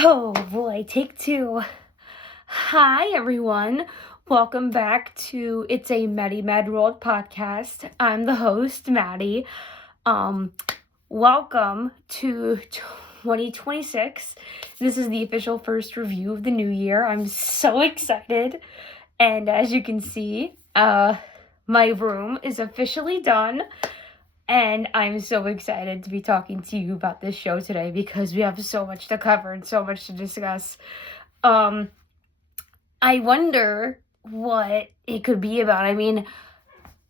Oh boy, take two. Hi everyone. Welcome back to It's a Maddy Mad World podcast. I'm the host, Maddy. Welcome to 2026. This is the official first review of the new year. I'm so excited. And as you can see, my room is officially done. And I'm so excited to be talking to you about this show today because we have so much to cover and so much to discuss. I wonder what it could be about. I mean,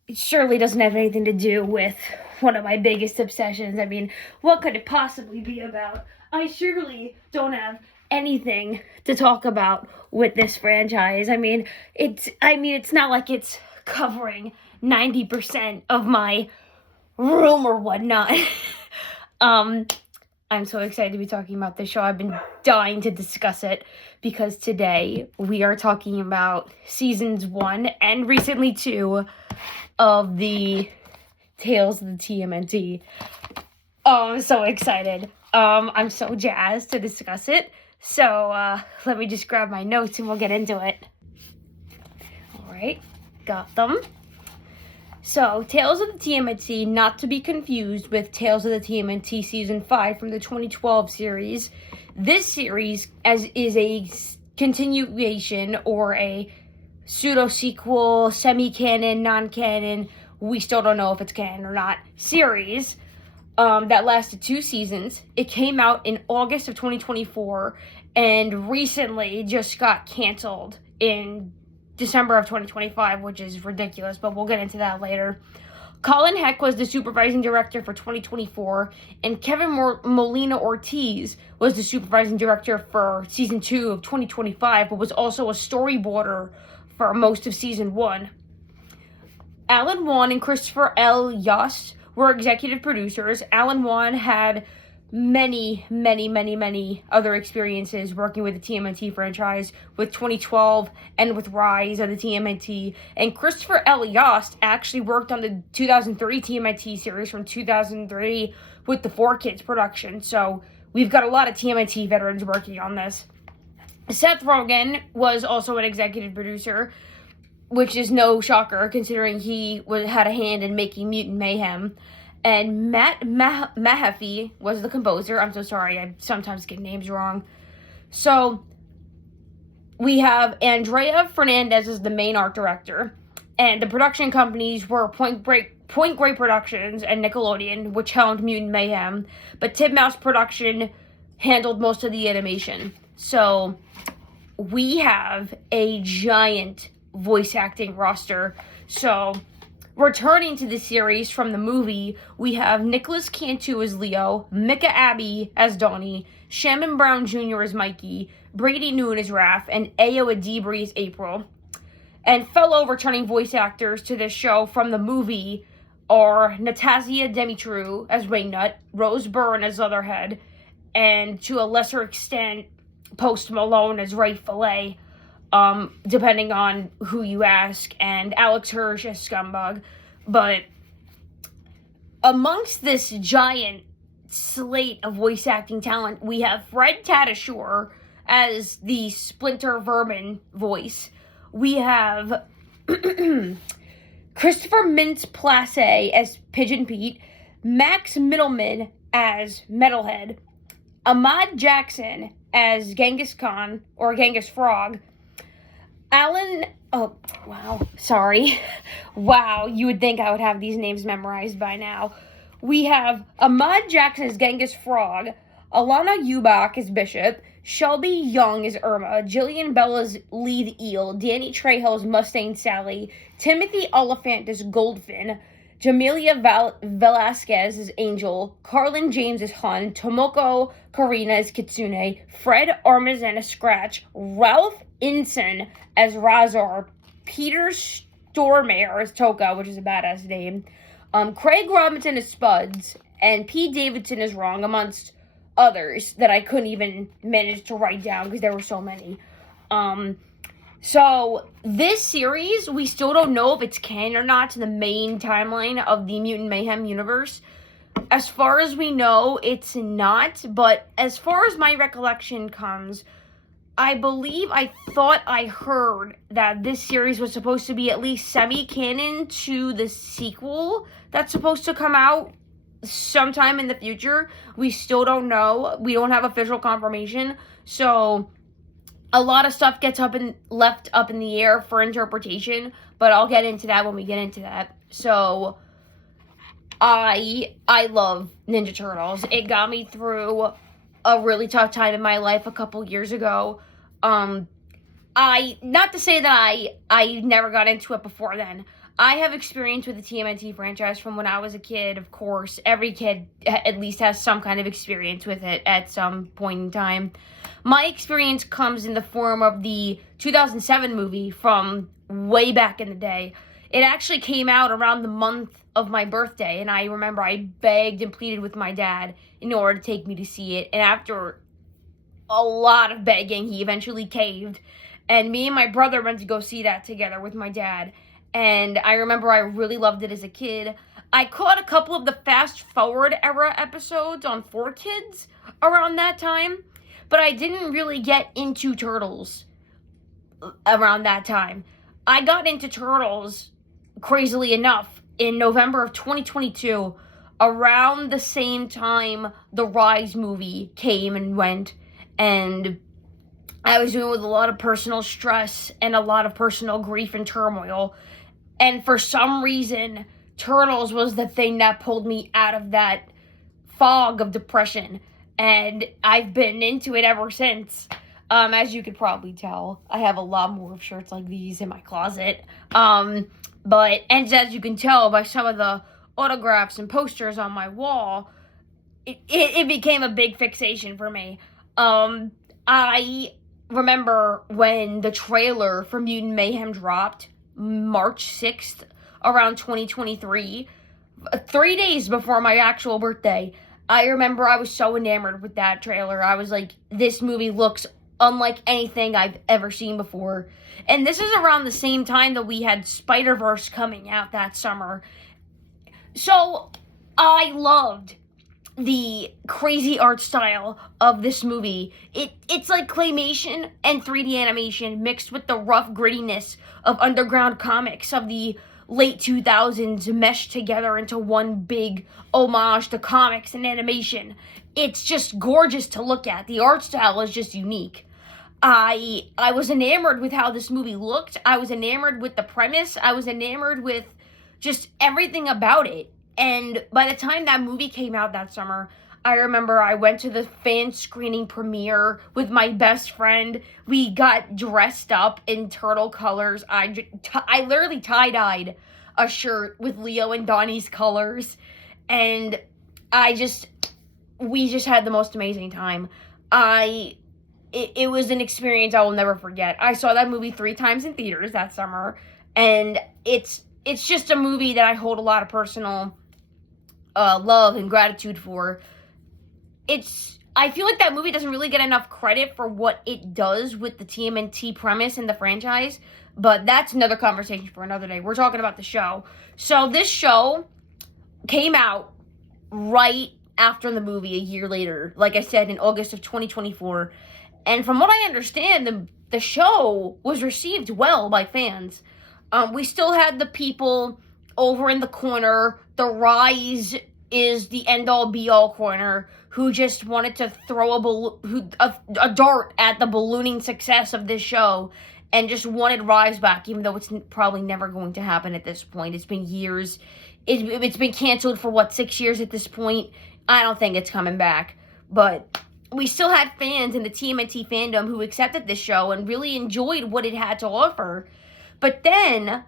it surely doesn't have anything to do with one of my biggest obsessions. I mean, what could it possibly be about? I surely don't have anything to talk about with this franchise. I mean, it's not like it's covering 90% of my room or whatnot. I'm so excited to be talking about this show. I've been dying to discuss it because today we are talking about seasons 1 and recently 2 of the Tales of the Tmnt. I'm so excited. I'm so jazzed to discuss it. So let me just grab my notes and we'll get into it. Alright, got them. So, Tales of the Tmnt, not to be confused with Tales of the Tmnt Season 5 from the 2012 series. This series is a continuation or a pseudo-sequel, semi-canon, non-canon, we still don't know if it's canon or not, series that lasted 2 seasons. It came out in August of 2024 and recently just got canceled in December of 2025, which is ridiculous, but we'll get into that later. Colin Heck was the supervising director for 2024, and Kevin Molina-Ortiz was the supervising director for Season 2 of 2025, but was also a storyboarder for most of Season 1. Alan Wan and Christopher L. Yost were executive producers. Alan Wan had many other experiences working with the TMNT franchise, with 2012 and with Rise of the TMNT. And Christopher L. Yost actually worked on the 2003 TMNT series from 2003 with the 4Kids production. So we've got a lot of TMNT veterans working on this. Seth Rogen was also an executive producer, which is no shocker considering he had a hand in making Mutant Mayhem. And Matt Mahaffey was the composer. I'm so sorry, I sometimes get names wrong. So, we have Andrea Fernandez as the main art director. And the production companies were Point Grey Productions and Nickelodeon, which helmed Mutant Mayhem. But Titmouse Production handled most of the animation. So, we have a giant voice acting roster. So, returning to the series from the movie, we have Nicholas Cantu as Leo, Micah Abbey as Donnie, Shannon Brown Jr. as Mikey, Brady Noon as Raph, and Ayo Adibri as April. And fellow returning voice actors to this show from the movie are Natasha Demetriou as Wingnut, Rose Byrne as Leatherhead, and to a lesser extent, Post Malone as Ray Fillet, depending on who you ask, and Alex Hirsch as Scumbag. But amongst this giant slate of voice acting talent, we have Fred Tatasciore as the Splinter Vermin voice. We have Christopher Mintz-Plasse as Pigeon Pete, Max Middleman as Metalhead, Ahmad Jackson as Genghis Khan, or Genghis Frog, Wow, you would think I would have these names memorized by now. We have Ahmad Jackson as Genghis Frog, Alana Eubach as Bishop, Shelby Young as Irma, Jillian Bell as Lead Eel, Danny Trejo as Mustang Sally, Timothy Oliphant as Goldfin, Jamelia Velasquez as Angel, Carlin James as Hun, Tomoko Karina as Kitsune, Fred Armisen as Scratch, Ralph Inson as Razor, Peter Stormare as Toka, which is a badass name, Craig Robinson as Spuds, and Pete Davidson as Wrong, amongst others that I couldn't even manage to write down because there were so many. So, this series, we still don't know if it's canon or not to the main timeline of the Mutant Mayhem universe. As far as we know, it's not, but as far as my recollection comes, I thought I heard that this series was supposed to be at least semi-canon to the sequel that's supposed to come out sometime in the future. We still don't know. We don't have official confirmation. So a lot of stuff gets left up in the air for interpretation, but I'll get into that when we get into that. So I love Ninja Turtles. It got me through a really tough time in my life a couple years ago. Not to say that I never got into it before then. I have experience with the TMNT franchise from when I was a kid. Of course, every kid at least has some kind of experience with it at some point in time. My experience comes in the form of the 2007 movie from way back in the day. It actually came out around the month of my birthday, and I remember I begged and pleaded with my dad in order to take me to see it. And after a lot of begging, he eventually caved. And me and my brother went to go see that together with my dad. And I remember I really loved it as a kid. I caught a couple of the Fast Forward era episodes on 4Kids around that time, but I didn't really get into Turtles around that time. I got into Turtles, crazily enough, in November of 2022, around the same time the Rise movie came and went, and I was dealing with a lot of personal stress and a lot of personal grief and turmoil. And for some reason, Turtles was the thing that pulled me out of that fog of depression. And I've been into it ever since. As you could probably tell, I have a lot more of shirts like these in my closet. And as you can tell by some of the autographs and posters on my wall, it became a big fixation for me. I remember when the trailer for Mutant Mayhem dropped, March 6th, around 2023, 3 days before my actual birthday. I remember I was so enamored with that trailer. I was like, this movie looks unlike anything I've ever seen before. And this is around the same time that we had Spider-Verse coming out that summer. So I loved the crazy art style of this movie. It's like claymation and 3D animation mixed with the rough grittiness of underground comics of the late 2000s meshed together into one big homage to comics and animation. It's just gorgeous to look at. The art style is just unique. I was enamored with how this movie looked. I was enamored with the premise. I was enamored with just everything about it. And by the time that movie came out that summer, I remember I went to the fan screening premiere with my best friend. We got dressed up in turtle colors. I literally tie-dyed a shirt with Leo and Donnie's colors. And we just had the most amazing time. It was an experience I will never forget. I saw that movie 3 times in theaters that summer. And it's just a movie that I hold a lot of personal love and gratitude for. I feel like that movie doesn't really get enough credit for what it does with the TMNT premise and the franchise, but that's another conversation for another day. We're talking about the show. So this show came out right after the movie a year later, like I said, in August of 2024. And from what I understand, the show was received well by fans. We still had the people over in the corner. The Rise is the end-all be-all corner who just wanted to throw a dart at the ballooning success of this show and just wanted Rise back, even though it's probably never going to happen at this point. It's been years. It's been canceled for, 6 years at this point? I don't think it's coming back. But we still had fans in the TMNT fandom who accepted this show and really enjoyed what it had to offer. But then,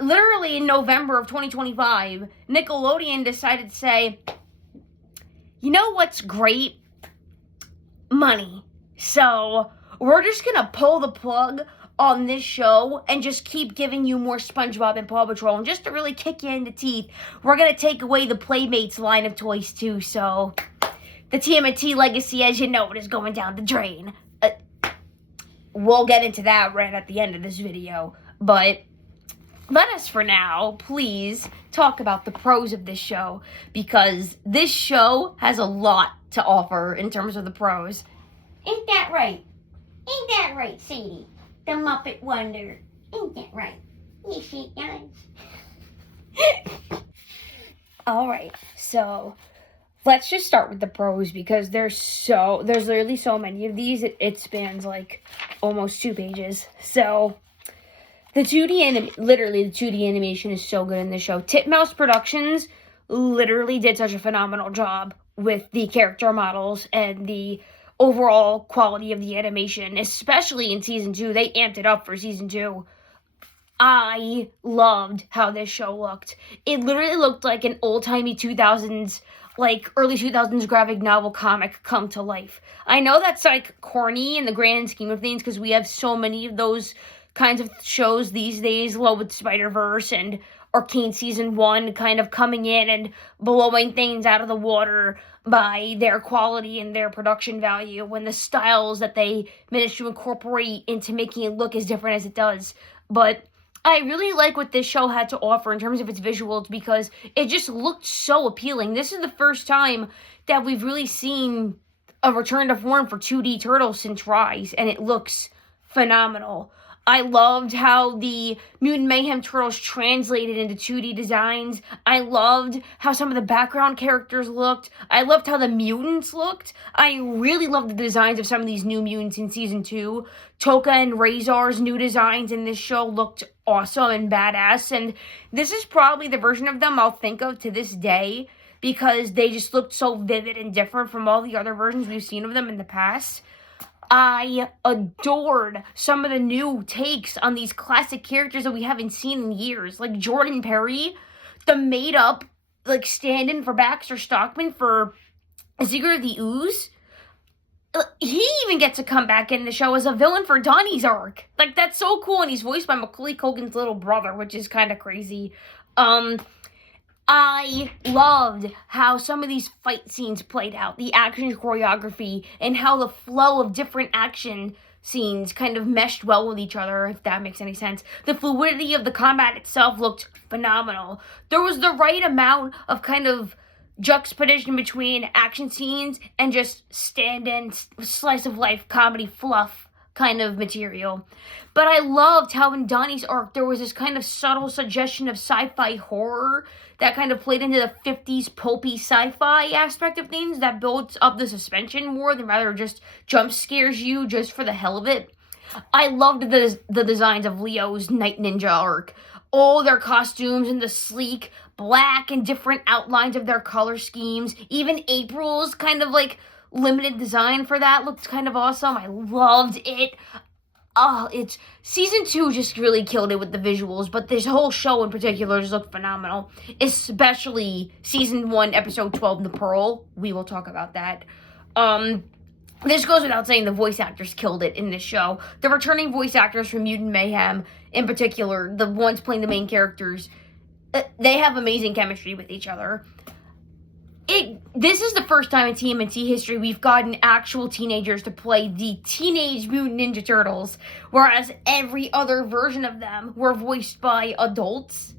literally in November of 2025, Nickelodeon decided to say, you know what's great? Money. So we're just going to pull the plug on this show and just keep giving you more SpongeBob and Paw Patrol. And just to really kick you in the teeth, we're going to take away the Playmates line of toys too. So the TMNT legacy, as you know, it is going down the drain. We'll get into that right at the end of this video. But let us for now, please, talk about the pros of this show, because this show has a lot to offer in terms of the pros. Ain't that right? Ain't that right, Sadie? The Muppet Wonder. Ain't that right? Yes, it does. Alright, so let's just start with the pros, because there's literally so many of these. It spans like almost 2 pages. So the 2D animation is so good in this show. Titmouse Productions literally did such a phenomenal job with the character models and the overall quality of the animation, especially in season 2. They amped it up for season 2. I loved how this show looked. It literally looked like an old-timey 2000s, like early 2000s graphic novel comic come to life. I know that's like corny in the grand scheme of things, because we have so many of those kinds of shows these days, Love with Spider-Verse and Arcane Season 1 kind of coming in and blowing things out of the water by their quality and their production value, when the styles that they manage to incorporate into making it look as different as it does. But I really like what this show had to offer in terms of its visuals, because it just looked so appealing. This is the first time that we've really seen a return to form for 2D Turtles since Rise, and it looks phenomenal. I loved how the Mutant Mayhem Turtles translated into 2D designs. I loved how some of the background characters looked. I loved how the mutants looked. I really loved the designs of some of these new mutants in Season 2. Toka and Razor's new designs in this show looked awesome and badass, and this is probably the version of them I'll think of to this day, because they just looked so vivid and different from all the other versions we've seen of them in the past. I adored some of the new takes on these classic characters that we haven't seen in years, like Jordan Perry, the made-up, like, stand-in for Baxter Stockman for Secret of the Ooze. He even gets to come back in the show as a villain for Donnie's arc. Like, that's so cool, and he's voiced by Macaulay Culkin's little brother, which is kind of crazy. I loved how some of these fight scenes played out, the action choreography, and how the flow of different action scenes kind of meshed well with each other, if that makes any sense. The fluidity of the combat itself looked phenomenal. There was the right amount of kind of juxtaposition between action scenes and just stand-in, slice-of-life comedy fluff kind of material. But I loved how in Donnie's arc there was this kind of subtle suggestion of sci-fi horror that kind of played into the 50s pulpy sci-fi aspect of things that builds up the suspension more than rather just jump scares you just for the hell of it. I loved the designs of Leo's Night Ninja arc. All their costumes and the sleek black and different outlines of their color schemes. Even April's kind of like limited design for that looked kind of awesome. I loved it. It's season 2 just really killed it with the visuals, but this whole show in particular just looked phenomenal, especially season 1 episode 12, The Pearl. We will talk about that. This goes without saying, the voice actors killed it in this show. The returning voice actors from Mutant Mayhem, in particular, the ones playing the main characters, they have amazing chemistry with each other. This is the first time in TMNT history we've gotten actual teenagers to play the Teenage Mutant Ninja Turtles, whereas every other version of them were voiced by adults.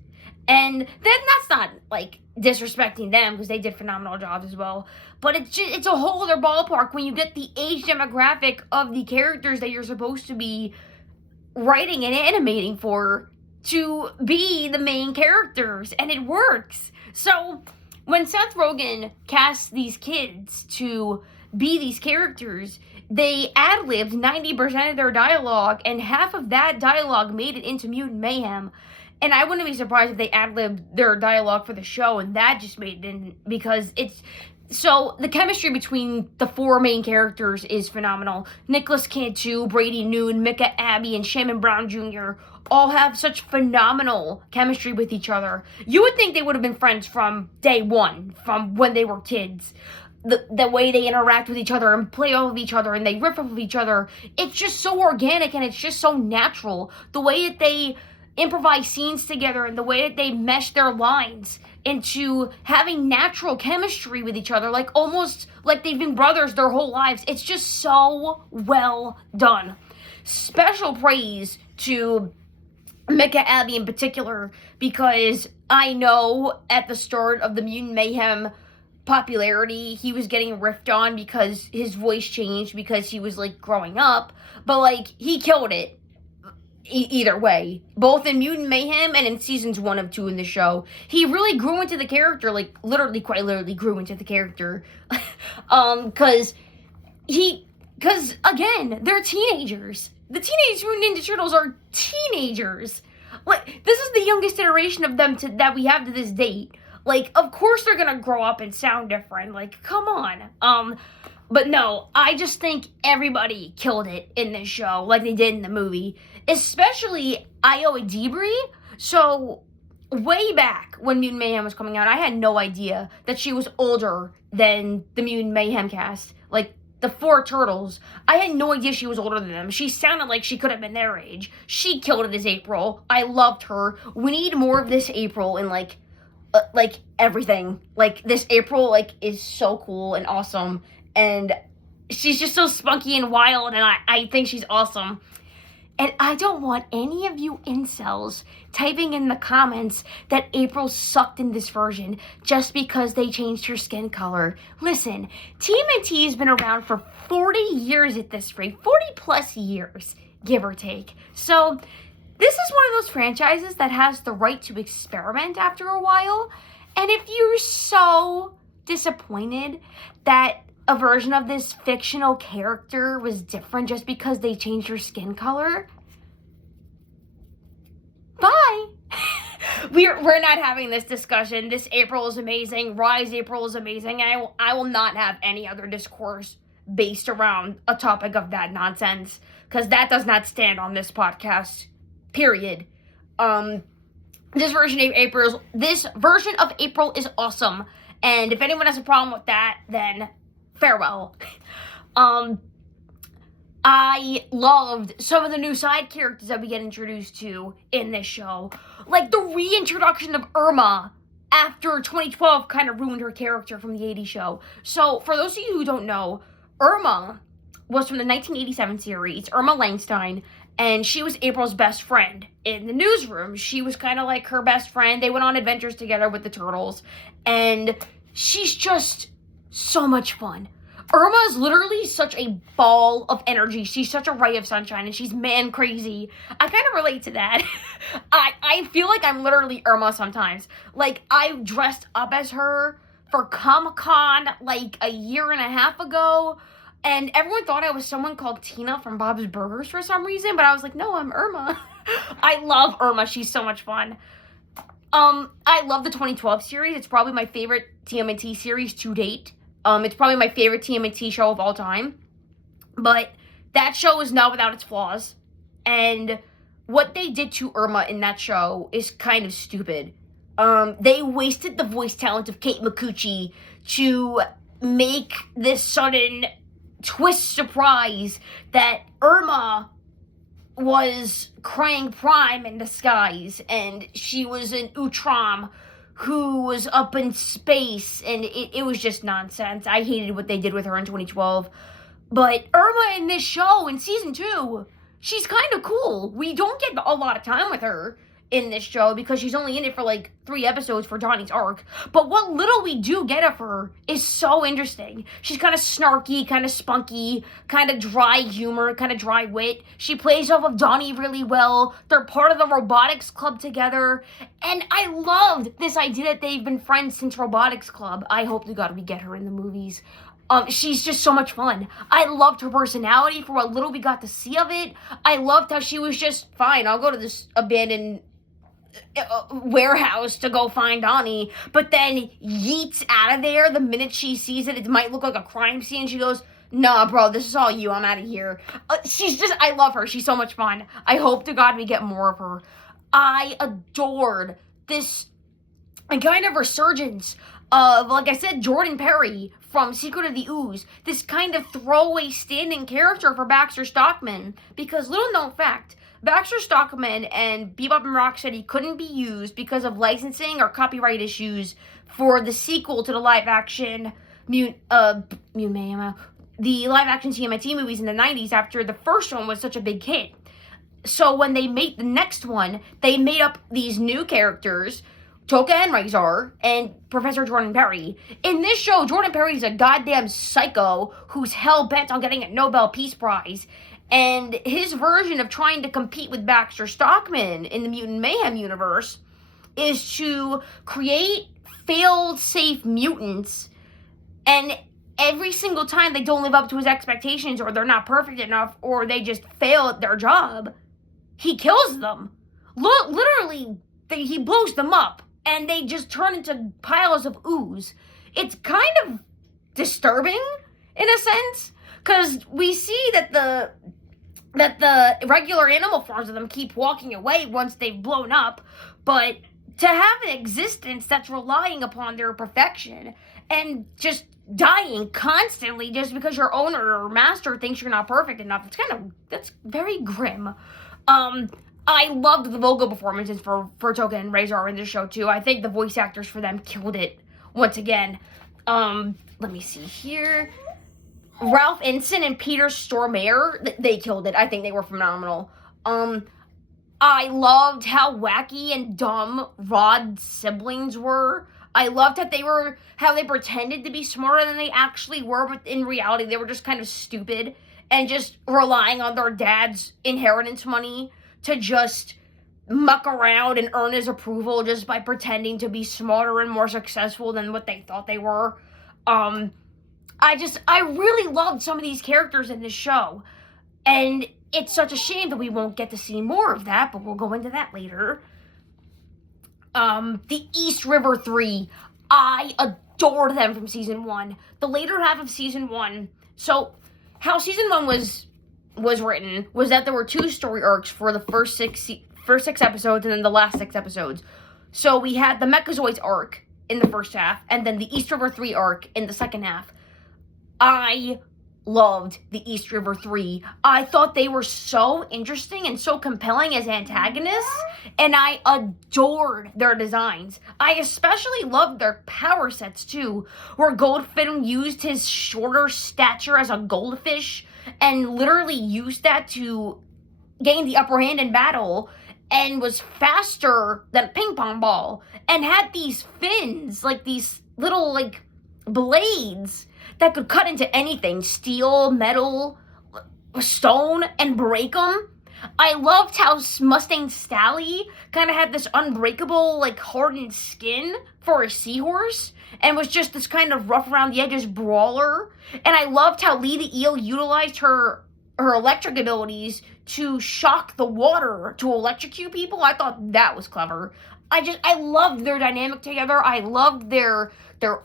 And that's not, like, disrespecting them, because they did phenomenal jobs as well. But it's a whole other ballpark when you get the age demographic of the characters that you're supposed to be writing and animating for to be the main characters, and it works. So when Seth Rogen cast these kids to be these characters, they ad-libbed 90% of their dialogue, and half of that dialogue made it into Mutant Mayhem. And I wouldn't be surprised if they ad-libbed their dialogue for the show, and that just made it in, because it's... So, the chemistry between the 4 main characters is phenomenal. Nicholas Cantu, Brady Noon, Micah Abbey, and Shannon Brown Jr. all have such phenomenal chemistry with each other. You would think they would have been friends from day one, from when they were kids. The way they interact with each other and play off of each other and they riff off of each other, it's just so organic and it's just so natural. The way that they improvise scenes together and the way that they mesh their lines into having natural chemistry with each other, like almost like they've been brothers their whole lives. It's just so well done. Special praise to Mecha Abby in particular, because I know at the start of the Mutant Mayhem popularity, he was getting riffed on because his voice changed because he was, like, growing up, but, like, he killed it. Either way, both in Mutant Mayhem and in seasons 1 of 2 in the show, he really grew into the character, like, literally, quite literally grew into the character, because again, they're teenagers. The Teenage Mutant Ninja Turtles are teenagers. Like, this is the youngest iteration of them that we have to this date. Like, of course they're gonna grow up and sound different. Like, come on. But no, I just think everybody killed it in this show, like they did in the movie. Especially IAMMWP. So, way back when Mutant Mayhem was coming out, I had no idea that she was older than the Mutant Mayhem cast. Like, the 4 turtles. I had no idea she was older than them. She sounded like she could have been their age. She killed it as April. I loved her. We need more of this April in, like, everything. Like, this April, like, is so cool and awesome. And she's just so spunky and wild, and I think she's awesome. And I don't want any of you incels typing in the comments that April sucked in this version just because they changed her skin color. Listen, Tmnt has been around for 40 years at this rate. 40 plus years, give or take. So, this is one of those franchises that has the right to experiment after a while. And if you're so disappointed that a version of this fictional character was different just because they changed her skin color, bye. We're not having this discussion. This April is amazing. Rise April is amazing. And I will not have any other discourse based around a topic of that nonsense, because that does not stand on this podcast. Period. This version of April is awesome. And if anyone has a problem with that, then farewell. I loved some of the new side characters that we get introduced to in this show. Like the reintroduction of Irma after 2012 kind of ruined her character from the 80s show. So, for those of you who don't know, Irma was from the 1987 series, Irma Langstein, and she was April's best friend in the newsroom. She was kind of like her best friend. They went on adventures together with the Turtles, and she's just so much fun. Irma is literally such a ball of energy. She's such a ray of sunshine, and she's man crazy. I kind of relate to that. I feel like I'm literally Irma sometimes. Like, I dressed up as her for Comic-Con like a year and a half ago, and everyone thought I was someone called Tina from Bob's Burgers for some reason, but I was like, no, I'm Irma. I love Irma. She's so much fun. I love the 2012 series. It's probably my favorite TMNT series to date. It's probably my favorite TMNT show of all time. But that show is not without its flaws. And what they did to Irma in that show is kind of stupid. They wasted the voice talent of Kate Micucci to make this sudden twist surprise that Irma was Krang Prime in disguise, and she was an Utrom who was up in space, and it was just nonsense. I hated what they did with her in 2012. But Irma in this show, in season 2, she's kind of cool. We don't get a lot of time with her in this show because she's only in it for like 3 episodes for Donnie's arc. But what little we do get of her is so interesting. She's kind of snarky, kind of spunky, kind of dry humor, kind of dry wit. She plays off of Donnie really well. They're part of the robotics club together. And I loved this idea that they've been friends since robotics club. I hope to God we get her in the movies. She's just so much fun. I loved her personality for what little we got to see of it. I loved how she was just, fine, I'll go to this abandoned warehouse to go find Donnie, but then yeets out of there the minute she sees it. It might look like a crime scene. She goes, nah, bro, this is all you. I'm out of here. I love her. She's so much fun. I hope to God we get more of her. I adored this kind of resurgence of, like I said, Jordan Perry from Secret of the Ooze. This kind of throwaway standing character for Baxter Stockman. Because, little known fact, Baxter Stockman and Bebop and Rocksteady couldn't be used because of licensing or copyright issues for the sequel to the live-action the live-action TMNT movies in the 90s after the first one was such a big hit. so when they made the next one, they made up these new characters, Toka and Razor, and Professor Jordan Perry. In this show, Jordan Perry's a goddamn psycho who's hell-bent on getting a Nobel Peace Prize. And his version of trying to compete with Baxter Stockman in the Mutant Mayhem universe is to create failed-safe mutants, and every single time they don't live up to his expectations, or they're not perfect enough, or they just fail at their job, he kills them. Literally, he blows them up, and they just turn into piles of ooze. It's kind of disturbing, in a sense, because we see that the regular animal forms of them keep walking away once they've blown up, but to have an existence that's relying upon their perfection and just dying constantly just because your owner or master thinks you're not perfect enough, that's very grim. I loved the vocal performances for Toka and Razor in this show too. I think the voice actors for them killed it once again. Let me see here. Ralph Ensign and Peter Stormare, they killed it. I think they were phenomenal. I loved how wacky and dumb Rod's siblings were. I loved how they pretended to be smarter than they actually were, but in reality they were just kind of stupid and just relying on their dad's inheritance money to just muck around and earn his approval just by pretending to be smarter and more successful than what they thought they were. I really loved some of these characters in this show, and it's such a shame that we won't get to see more of that, but we'll go into that later. The East River 3, I adored them from season 1. The later half of season 1, so how season 1 was written was that there were 2 story arcs for the first six episodes and then the last 6 episodes. So we had the Mechazoids arc in the first half, and then the East River 3 arc in the second half. I loved the East River 3. I thought they were so interesting and so compelling as antagonists, and I adored their designs. I especially loved their power sets too, where Goldfin used his shorter stature as a goldfish and literally used that to gain the upper hand in battle, and was faster than a ping pong ball, and had these fins, like these little like blades that could cut into anything, steel, metal, stone, and break them. I loved how Mustang Stally kind of had this unbreakable, like, hardened skin for a seahorse, and was just this kind of rough around the edges brawler. And I loved how Lee the Eel utilized her electric abilities to shock the water to electrocute people. I thought that was clever. I loved their dynamic together. I loved their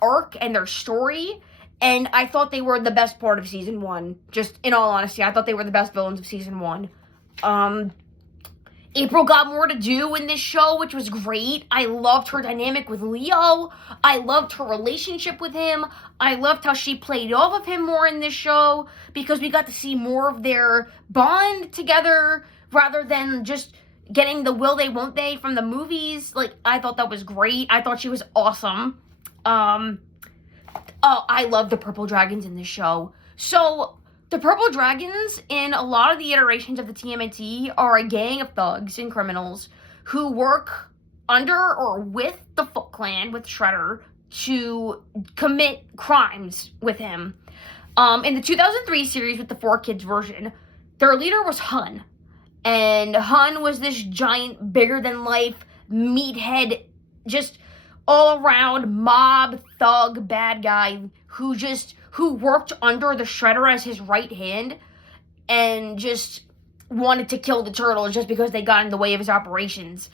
arc and their story. And I thought they were the best part of season 1. Just in all honesty, I thought they were the best villains of season 1. April got more to do in this show, which was great. I loved her dynamic with Leo. I loved her relationship with him. I loved how she played off of him more in this show, because we got to see more of their bond together rather than just getting the will they won't they from the movies. Like, I thought that was great. I thought she was awesome. I love the Purple Dragons in this show. So, the Purple Dragons, in a lot of the iterations of the TMNT, are a gang of thugs and criminals who work under or with the Foot Clan, with Shredder, to commit crimes with him. In the 2003 series with the 4Kids version, their leader was Hun. And Hun was this giant, bigger-than-life, meathead, just all-around mob, thug, bad guy who worked under the Shredder as his right hand and just wanted to kill the turtles just because they got in the way of his operations.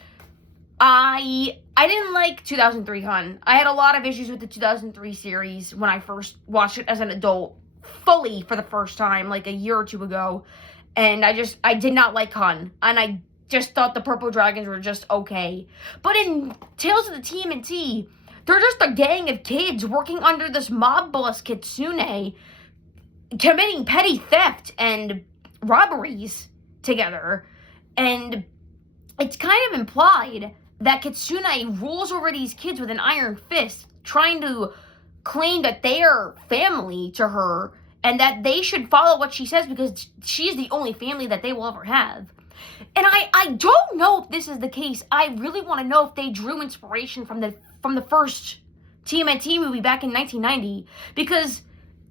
I didn't like 2003 Hun. I had a lot of issues with the 2003 series when I first watched it as an adult, fully for the first time, like a year or two ago. And I did not like Hun. And I just thought the Purple Dragons were just okay. But in Tales of the TMNT, they're just a gang of kids working under this mob boss Kitsune, committing petty theft and robberies together. And it's kind of implied that Kitsune rules over these kids with an iron fist, trying to claim that they are family to her and that they should follow what she says because she's the only family that they will ever have. And I don't know if this is the case. I really want to know if they drew inspiration from the first TMNT movie back in 1990. Because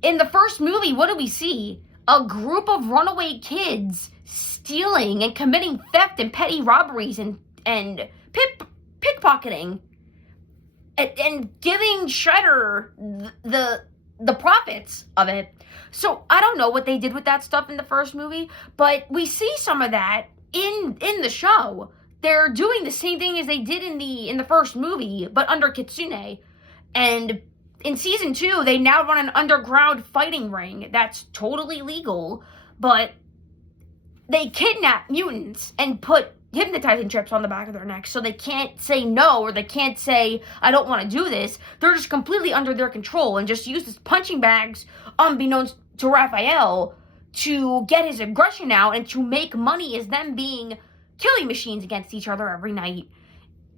in the first movie, what do we see? A group of runaway kids stealing and committing theft and petty robberies and pickpocketing and giving Shredder the profits of it. So I don't know what they did with that stuff in the first movie, but we see some of that in the show. They're doing the same thing as they did in the first movie, but under Kitsune. And in season 2, they now run an underground fighting ring that's totally legal, but they kidnap mutants and put hypnotizing chips on the back of their necks so they can't say no, or they can't say, I don't want to do this. They're just completely under their control and just use these punching bags unbeknownst to Raphael to get his aggression out and to make money as them being killing machines against each other every night.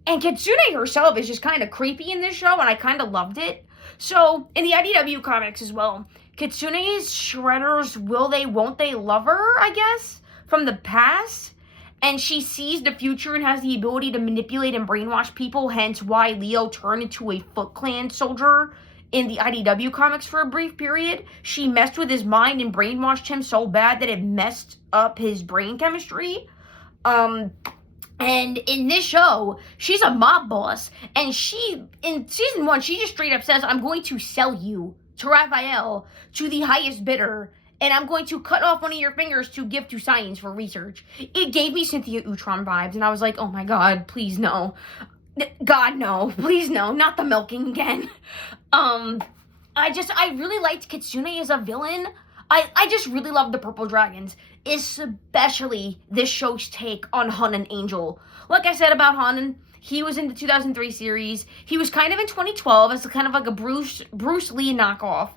And Kitsune herself is just kind of creepy in this show, and I kind of loved it. So, in the IDW comics as well, Kitsune is Shredder's will they, won't they lover, I guess, from the past. And she sees the future and has the ability to manipulate and brainwash people, hence why Leo turned into a Foot Clan soldier in the IDW comics for a brief period. She messed with his mind and brainwashed him so bad that it messed up his brain chemistry. And in this show, she's a mob boss, and she, in season 1, she just straight up says, I'm going to sell you to Raphael, to the highest bidder, and I'm going to cut off one of your fingers to give to science for research. It gave me Cynthia Utron vibes, and I was like, oh my god, please no. God, no. Please no. Not the milking again. I really liked Kitsune as a villain. I just really love the Purple Dragons, especially this show's take on Hun and Angel. Like I said about Hun, he was in the 2003 series. He was kind of in 2012 as kind of like a Bruce Lee knockoff.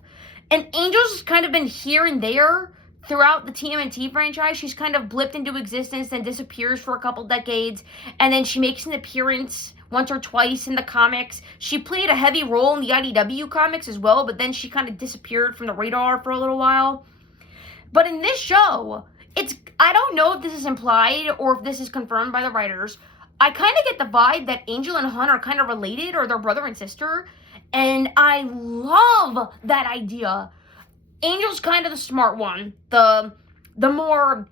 And Angel's kind of been here and there throughout the TMNT franchise. She's kind of blipped into existence and disappears for a couple decades. And then she makes an appearance once or twice in the comics. She played a heavy role in the IDW comics as well, but then she kind of disappeared from the radar for a little while. But in this show, I don't know if this is implied or if this is confirmed by the writers. I kind of get the vibe that Angel and Hun are kind of related, or they're brother and sister. And I love that idea. Angel's kind of the smart one, the more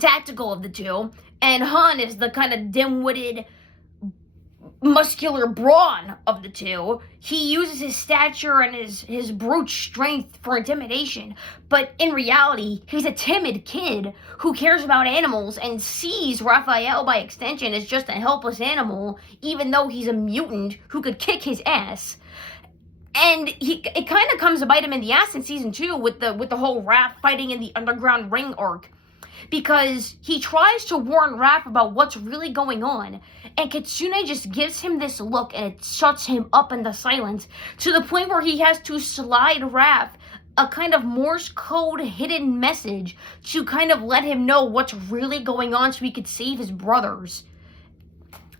tactical of the two. And Hun is the kind of dim-witted, muscular brawn of the two. He uses his stature and his brute strength for intimidation, but in reality, he's a timid kid who cares about animals and sees Raphael, by extension, as just a helpless animal, even though he's a mutant who could kick his ass. And it kind of comes to bite him in the ass in season 2 with the whole Raph fighting in the underground ring arc. Because he tries to warn Raph about what's really going on, and Kitsune just gives him this look, and it shuts him up in the silence, to the point where he has to slide Raph a kind of Morse code hidden message to kind of let him know what's really going on so he could save his brothers.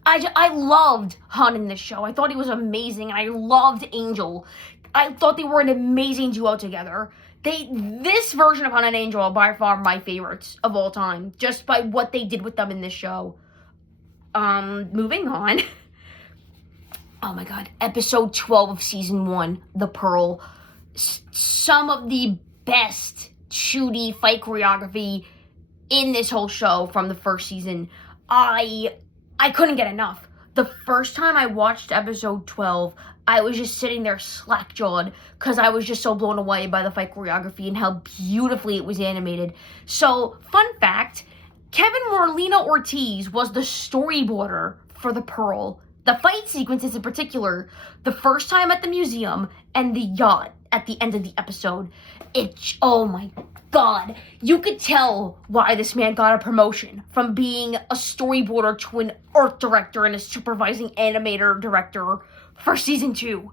I loved Hun in this show. I thought he was amazing, and I loved Angel. I thought they were an amazing duo together. This version of Hun and Angel are by far my favorites of all time, just by what they did with them in this show. Moving on. Oh my god, episode 12 of season 1, The Pearl. Some of the best shooty fight choreography in this whole show from the first season. I couldn't get enough. The first time I watched episode 12, I was just sitting there slack-jawed because I was just so blown away by the fight choreography and how beautifully it was animated. So, fun fact, Kevin Morlino Ortiz was the storyboarder for The Pearl. The fight sequences in particular, the first time at the museum and the yacht at the end of the episode. Oh my god. You could tell why this man got a promotion from being a storyboarder to an art director and a supervising animator director for season 2.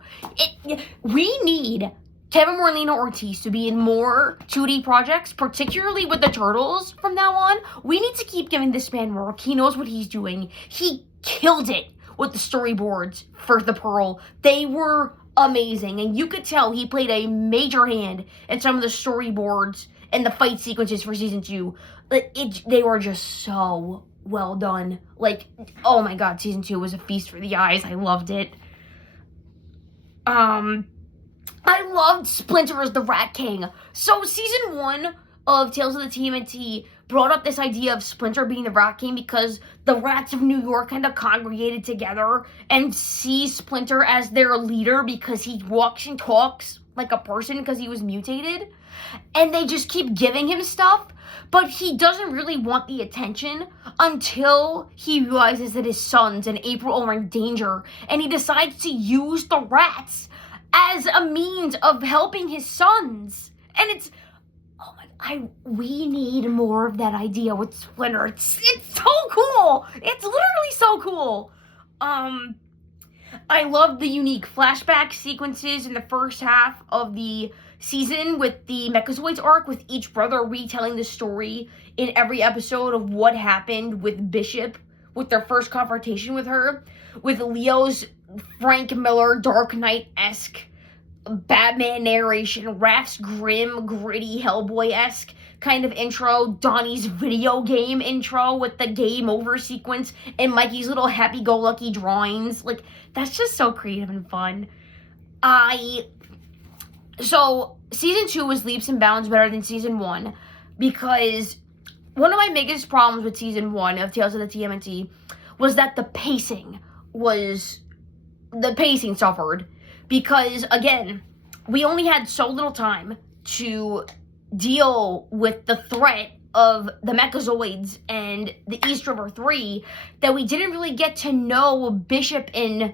We need Kevin Morlino Ortiz to be in more 2D projects, particularly with the Turtles from now on. We need to keep giving this man work. He knows what he's doing. He killed it with the storyboards for The Pearl. They were amazing, and you could tell he played a major hand in some of the storyboards and the fight sequences for season 2, they were just so well done. Like, oh my god, season 2 was a feast for the eyes. I loved it. I loved Splinter as the Rat King. So season 1 of Tales of the TMNT brought up this idea of Splinter being the Rat King because the rats of New York kind of congregated together and see Splinter as their leader because he walks and talks like a person because he was mutated. And they just keep giving him stuff, but he doesn't really want the attention until he realizes that his sons and April are in danger, and he decides to use the rats as a means of helping his sons. And it's, oh my, we need more of that idea with Splinter. It's so cool. It's literally so cool. I love the unique flashback sequences in the first half of the season with the Mechazoids arc, with each brother retelling the story in every episode of what happened with Bishop, with their first confrontation with her, with Leo's Frank Miller Dark Knight-esque Batman narration, Raph's grim, gritty Hellboy-esque kind of intro, Donnie's video game intro with the game over sequence, and Mikey's little happy-go-lucky drawings. Like, that's just so creative and fun. So, season 2 was leaps and bounds better than season 1, because one of my biggest problems with season 1 of Tales of the TMNT was that the pacing suffered, because, again, we only had so little time to deal with the threat of the Mechazoids and the East River 3 that we didn't really get to know Bishop in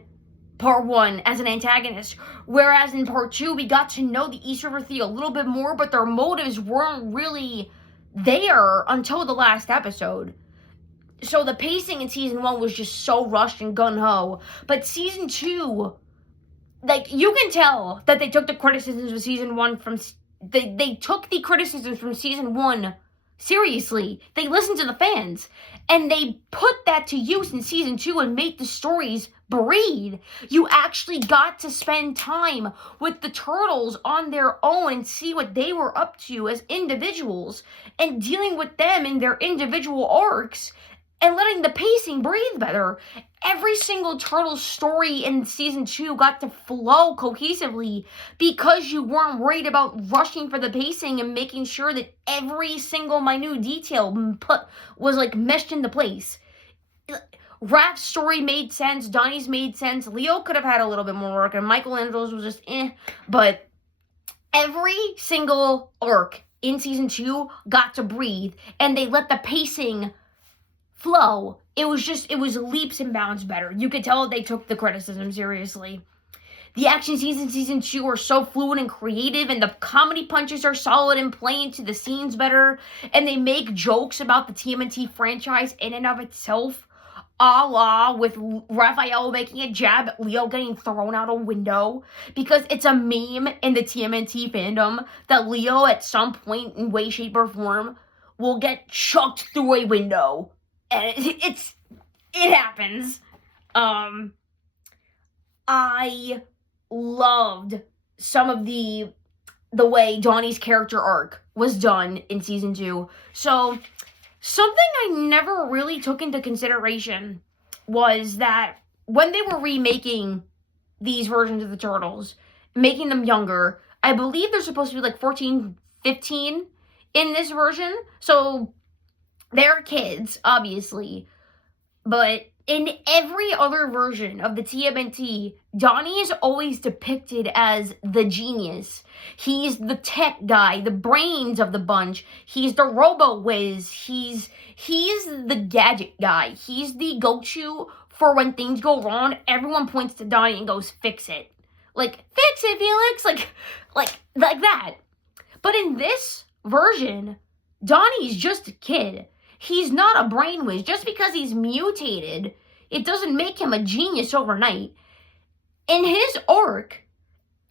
part 1 as an antagonist, whereas in part 2 we got to know the East River 3 a little bit more, but their motives weren't really there until the last episode. So the pacing in season 1 was just so rushed and gung-ho, but season 2, like, you can tell that they took the criticisms of season 1 from they took the criticisms from season 1 seriously. They listened to the fans, and they put that to use in season 2 and made the stories breathe. You actually got to spend time with the turtles on their own and see what they were up to as individuals, and dealing with them in their individual arcs, and letting the pacing breathe better. Every single turtle story in season 2 got to flow cohesively because you weren't worried about rushing for the pacing and making sure that every single minute detail was like meshed into place. Raph's story made sense, Donnie's made sense, Leo could have had a little bit more work, and Michelangelo's was just but every single arc in season 2 got to breathe, and they let the pacing flow. It was leaps and bounds better. You could tell they took the criticism seriously. The action scenes in season 2 are so fluid and creative, and the comedy punches are solid and play into the scenes better, and they make jokes about the TMNT franchise in and of itself, a la with Raphael making a jab at Leo getting thrown out a window, because it's a meme in the TMNT fandom that Leo at some point in way, shape, or form will get chucked through a window. And it happens. I loved some of the way Donnie's character arc was done in season 2. So, something I never really took into consideration was that when they were remaking these versions of the Turtles, making them younger, I believe they're supposed to be like 14, 15 in this version. So, they're kids, obviously, but in every other version of the TMNT, Donnie is always depicted as the genius. He's the tech guy, the brains of the bunch. He's the robo-whiz. He's the gadget guy. He's the go-to for when things go wrong. Everyone points to Donnie and goes, "Fix it." Like, "Fix it, Felix!" Like that. But in this version, Donnie's just a kid. He's not a brain whiz. Just because he's mutated, it doesn't make him a genius overnight. In his arc,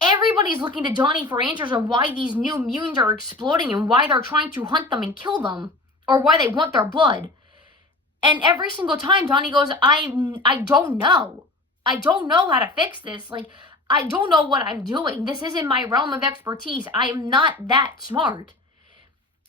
everybody's looking to Donnie for answers on why these new mutants are exploding and why they're trying to hunt them and kill them, or why they want their blood. And every single time, Donnie goes, I don't know. I don't know how to fix this. Like, I don't know what I'm doing. This isn't my realm of expertise. I am not that smart.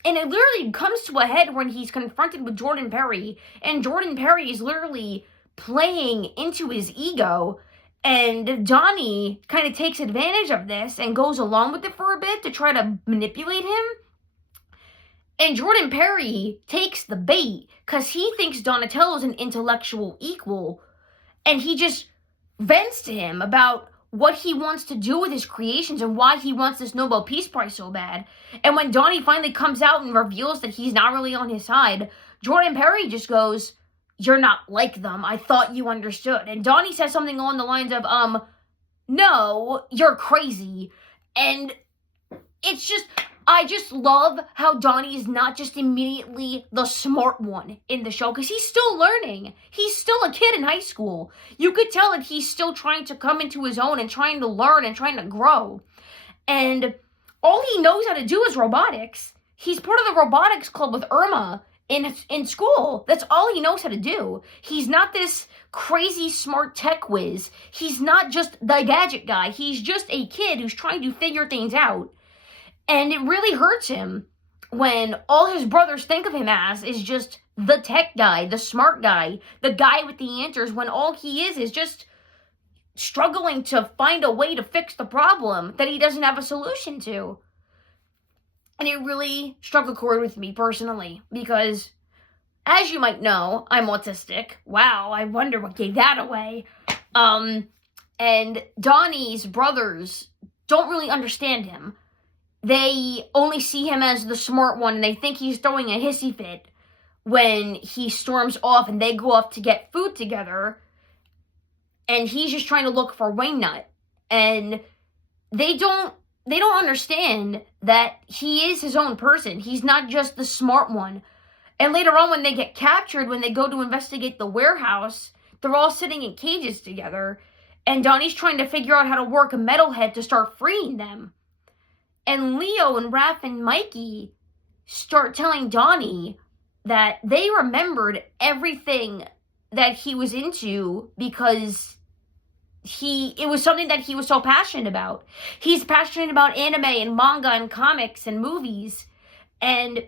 And it literally comes to a head when he's confronted with Jordan Perry, and Jordan Perry is literally playing into his ego, and Donnie kind of takes advantage of this and goes along with it for a bit to try to manipulate him. And Jordan Perry takes the bait because he thinks Donatello's an intellectual equal, and he just vents to him about what he wants to do with his creations and why he wants this Nobel Peace Prize so bad. And when Donnie finally comes out and reveals that he's not really on his side, Jordan Perry just goes, "You're not like them. I thought you understood." And Donnie says something along the lines of, "No, you're crazy." And it's just, I just love how Donnie is not just immediately the smart one in the show, because he's still learning. He's still a kid in high school. You could tell that he's still trying to come into his own and trying to learn and trying to grow. And all he knows how to do is robotics. He's part of the robotics club with Irma in school. That's all he knows how to do. He's not this crazy smart tech whiz. He's not just the gadget guy. He's just a kid who's trying to figure things out. And it really hurts him when all his brothers think of him as is just the tech guy, the smart guy, the guy with the answers, when all he is just struggling to find a way to fix the problem that he doesn't have a solution to. And it really struck a chord with me personally, because as you might know, I'm autistic. Wow, I wonder what gave that away. And Donnie's brothers don't really understand him. They only see him as the smart one, and they think he's throwing a hissy fit when he storms off and they go off to get food together, and he's just trying to look for Wingnut. And they don't understand that he is his own person. He's not just the smart one. And later on, when they get captured, when they go to investigate the warehouse, they're all sitting in cages together, and Donnie's trying to figure out how to work a metalhead to start freeing them. And Leo and Raph and Mikey start telling Donnie that they remembered everything that he was into because it was something that he was so passionate about. He's passionate about anime and manga and comics and movies, and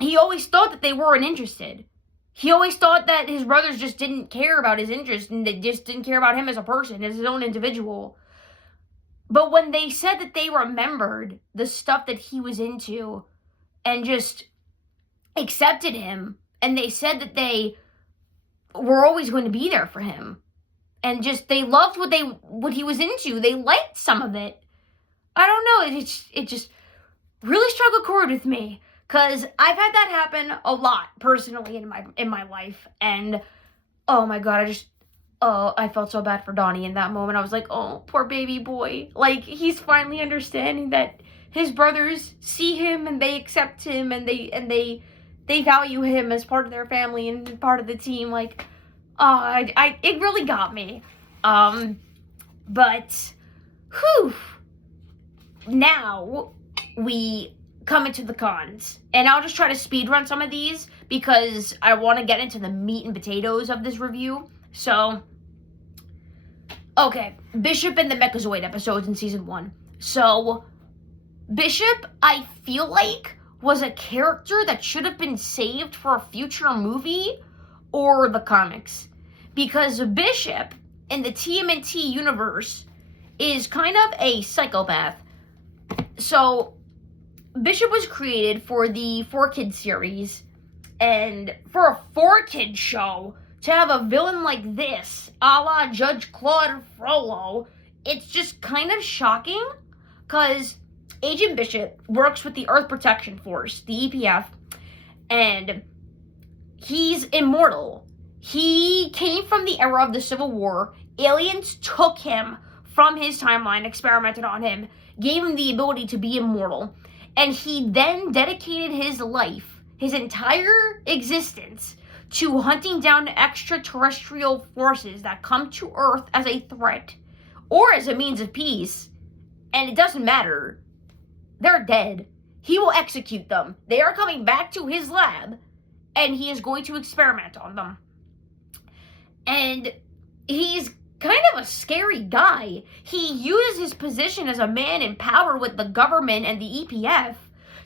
he always thought that they weren't interested. He always thought that his brothers just didn't care about his interest, and they just didn't care about him as a person, as his own individual. But when they said that they remembered the stuff that he was into and just accepted him, and they said that they were always going to be there for him, and just they loved what he was into, they liked some of it. I don't know, it just really struck a chord with me, because I've had that happen a lot personally in my life, and oh my god, I felt so bad for Donnie in that moment. I was like, oh, poor baby boy. Like, he's finally understanding that his brothers see him and they accept him and they value him as part of their family and part of the team. Like, it really got me. But, whew. Now, we come into the cons. And I'll just try to speed run some of these because I want to get into the meat and potatoes of this review. So, okay, Bishop and the Mechazoid episodes in Season 1. So, Bishop, I feel like, was a character that should have been saved for a future movie or the comics. Because Bishop, in the Tmnt universe, is kind of a psychopath. So, Bishop was created for the 4Kids series, and for a 4Kids show, to have a villain like this, a la Judge Claude Frollo, it's just kind of shocking, because Agent Bishop works with the Earth Protection Force, the EPF, and he's immortal. He came from the era of the Civil War. Aliens took him from his timeline, experimented on him, gave him the ability to be immortal, and he then dedicated his life, his entire existence, to hunting down extraterrestrial forces that come to Earth as a threat or as a means of peace. And it doesn't matter. They're dead. He will execute them. They are coming back to his lab, and he is going to experiment on them. And he's kind of a scary guy. He uses his position as a man in power with the government and the EPF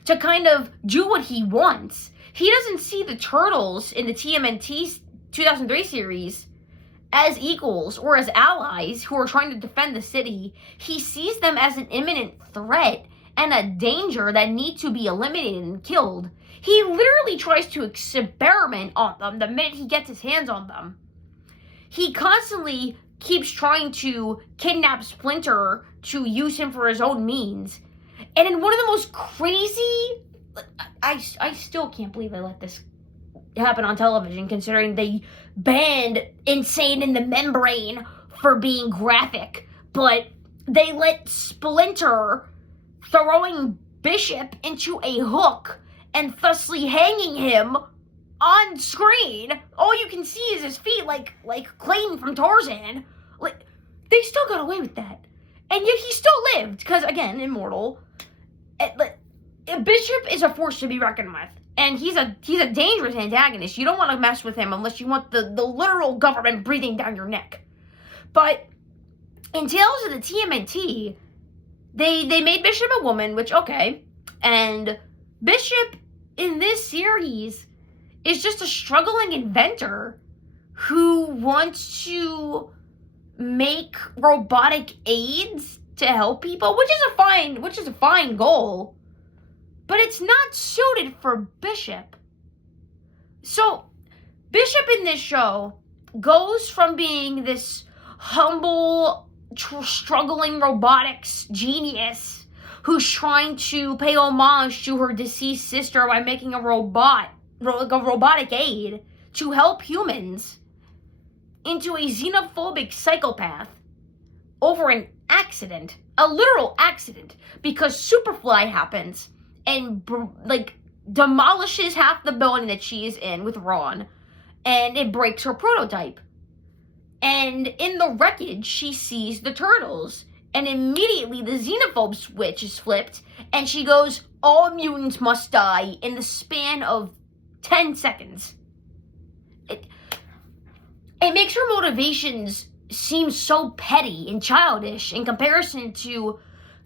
to kind of do what he wants. He doesn't see the Turtles in the TMNT 2003 series as equals or as allies who are trying to defend the city. He sees them as an imminent threat and a danger that need to be eliminated and killed. He literally tries to experiment on them the minute he gets his hands on them. He constantly keeps trying to kidnap Splinter to use him for his own means. And in one of the most crazy... I still can't believe I let this happen on television, considering they banned Insane in the Membrane for being graphic. But they let Splinter throwing Bishop into a hook and thusly hanging him on screen. All you can see is his feet, like Clayton from Tarzan. Like, they still got away with that. And yet he still lived, because, again, immortal. Bishop is a force to be reckoned with. And he's a dangerous antagonist. You don't want to mess with him unless you want the literal government breathing down your neck. But in Tales of the TMNT, they made Bishop a woman, which, okay. And Bishop, in this series, is just a struggling inventor who wants to make robotic aids to help people, which is a fine goal, but it's not suited for Bishop. So Bishop in this show goes from being this humble, struggling robotics genius who's trying to pay homage to her deceased sister by making a robotic aid to help humans, into a xenophobic psychopath over an accident, a literal accident, because Superfly happens and demolishes half the building that she is in with Ron, and it breaks her prototype. And in the wreckage, she sees the Turtles, and immediately the xenophobe switch is flipped, and she goes, all mutants must die, in the span of 10 seconds. It makes her motivations seem so petty and childish in comparison to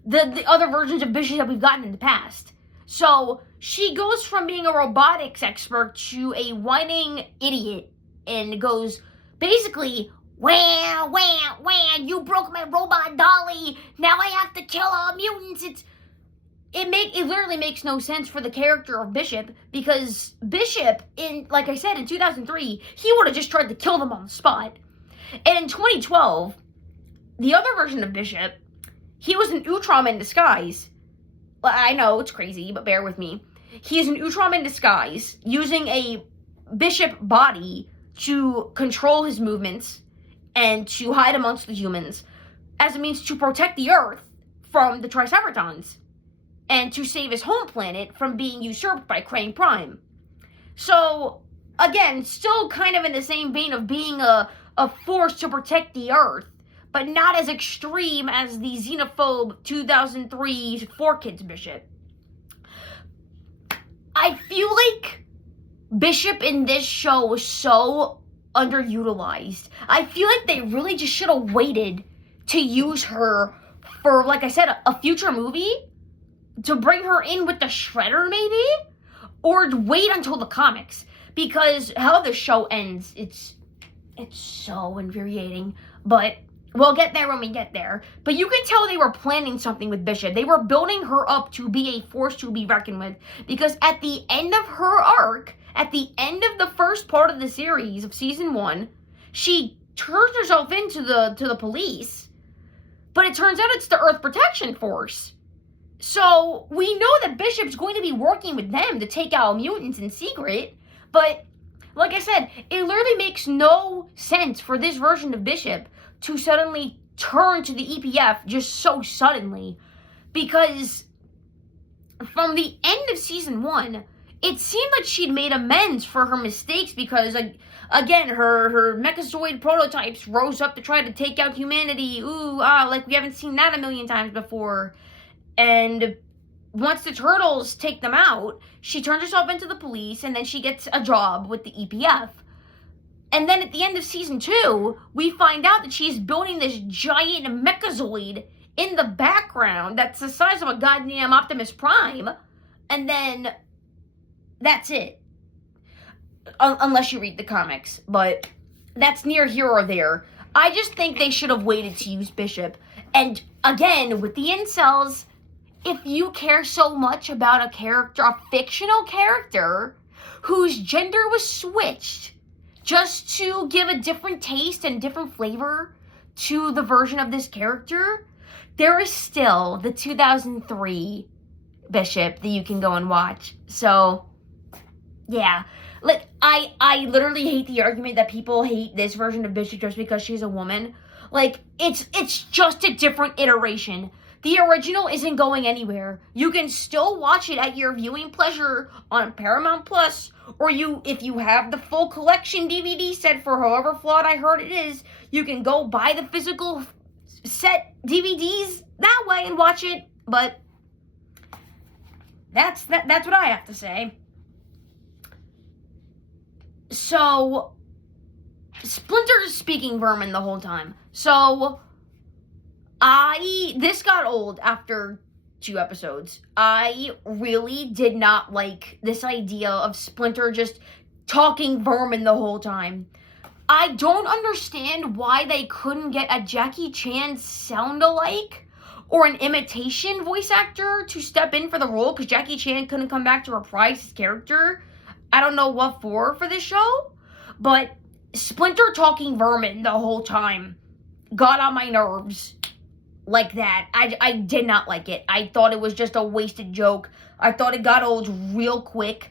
the other versions of Bishop that we've gotten in the past. So she goes from being a robotics expert to a whining idiot and goes basically, wah, wah, wah, you broke my robot dolly, now I have to kill all mutants. It literally makes no sense for the character of Bishop, because Bishop, like I said, in 2003, he would have just tried to kill them on the spot. And in 2012, the other version of Bishop, he was an Utrom in disguise. I know, it's crazy, but bear with me. He is an Utrom in disguise, using a Bishop body to control his movements and to hide amongst the humans as a means to protect the Earth from the Triceratons and to save his home planet from being usurped by Crane Prime. So, again, still kind of in the same vein of being a force to protect the Earth, but not as extreme as the xenophobe 2003 4Kids Bishop. I feel like Bishop in this show was so underutilized. I feel like they really just should have waited to use her for, like I said, a future movie, to bring her in with the Shredder maybe, or wait until the comics, because how the show ends, it's so infuriating, but we'll get there when we get there. But you can tell they were planning something with Bishop. They were building her up to be a force to be reckoned with, because at the end of her arc, at the end of the first part of the series of season 1, she turns herself into the police, but it turns out it's the Earth Protection Force. So we know that Bishop's going to be working with them to take out mutants in secret, but like I said, it literally makes no sense for this version of Bishop to suddenly turn to the EPF just so suddenly, because from the end of season 1, it seemed like she'd made amends for her mistakes, because again, her Mechazoid prototypes rose up to try to take out humanity. Like we haven't seen that a million times before. And once the Turtles take them out, she turns herself into the police, and then she gets a job with the EPF. And then at the end of season 2, we find out that she's building this giant Mechazoid in the background that's the size of a goddamn Optimus Prime. and then that's it. Unless you read the comics, but that's near here or there. I just think they should have waited to use Bishop. And again, with the incels, if you care so much about a character, a fictional character, whose gender was switched just to give a different taste and different flavor to the version of this character, there is still the 2003 Bishop that you can go and watch. So, yeah. Like, I literally hate the argument that people hate this version of Bishop just because she's a woman. Like, it's just a different iteration. The original isn't going anywhere. You can still watch it at your viewing pleasure on Paramount Plus, or if you have the full collection DVD set for however flawed I heard it is, you can go buy the physical set DVDs that way and watch it. But that's what I have to say. So, Splinter's speaking Vermin the whole time. So, this got old after 2 episodes. I really did not like this idea of Splinter just talking Vermin the whole time. I don't understand why they couldn't get a Jackie Chan sound-alike or an imitation voice actor to step in for the role, because Jackie Chan couldn't come back to reprise his character. I don't know what for this show, but Splinter talking Vermin the whole time got on my nerves like that. I did not like it. I thought it was just a wasted joke. I thought it got old real quick.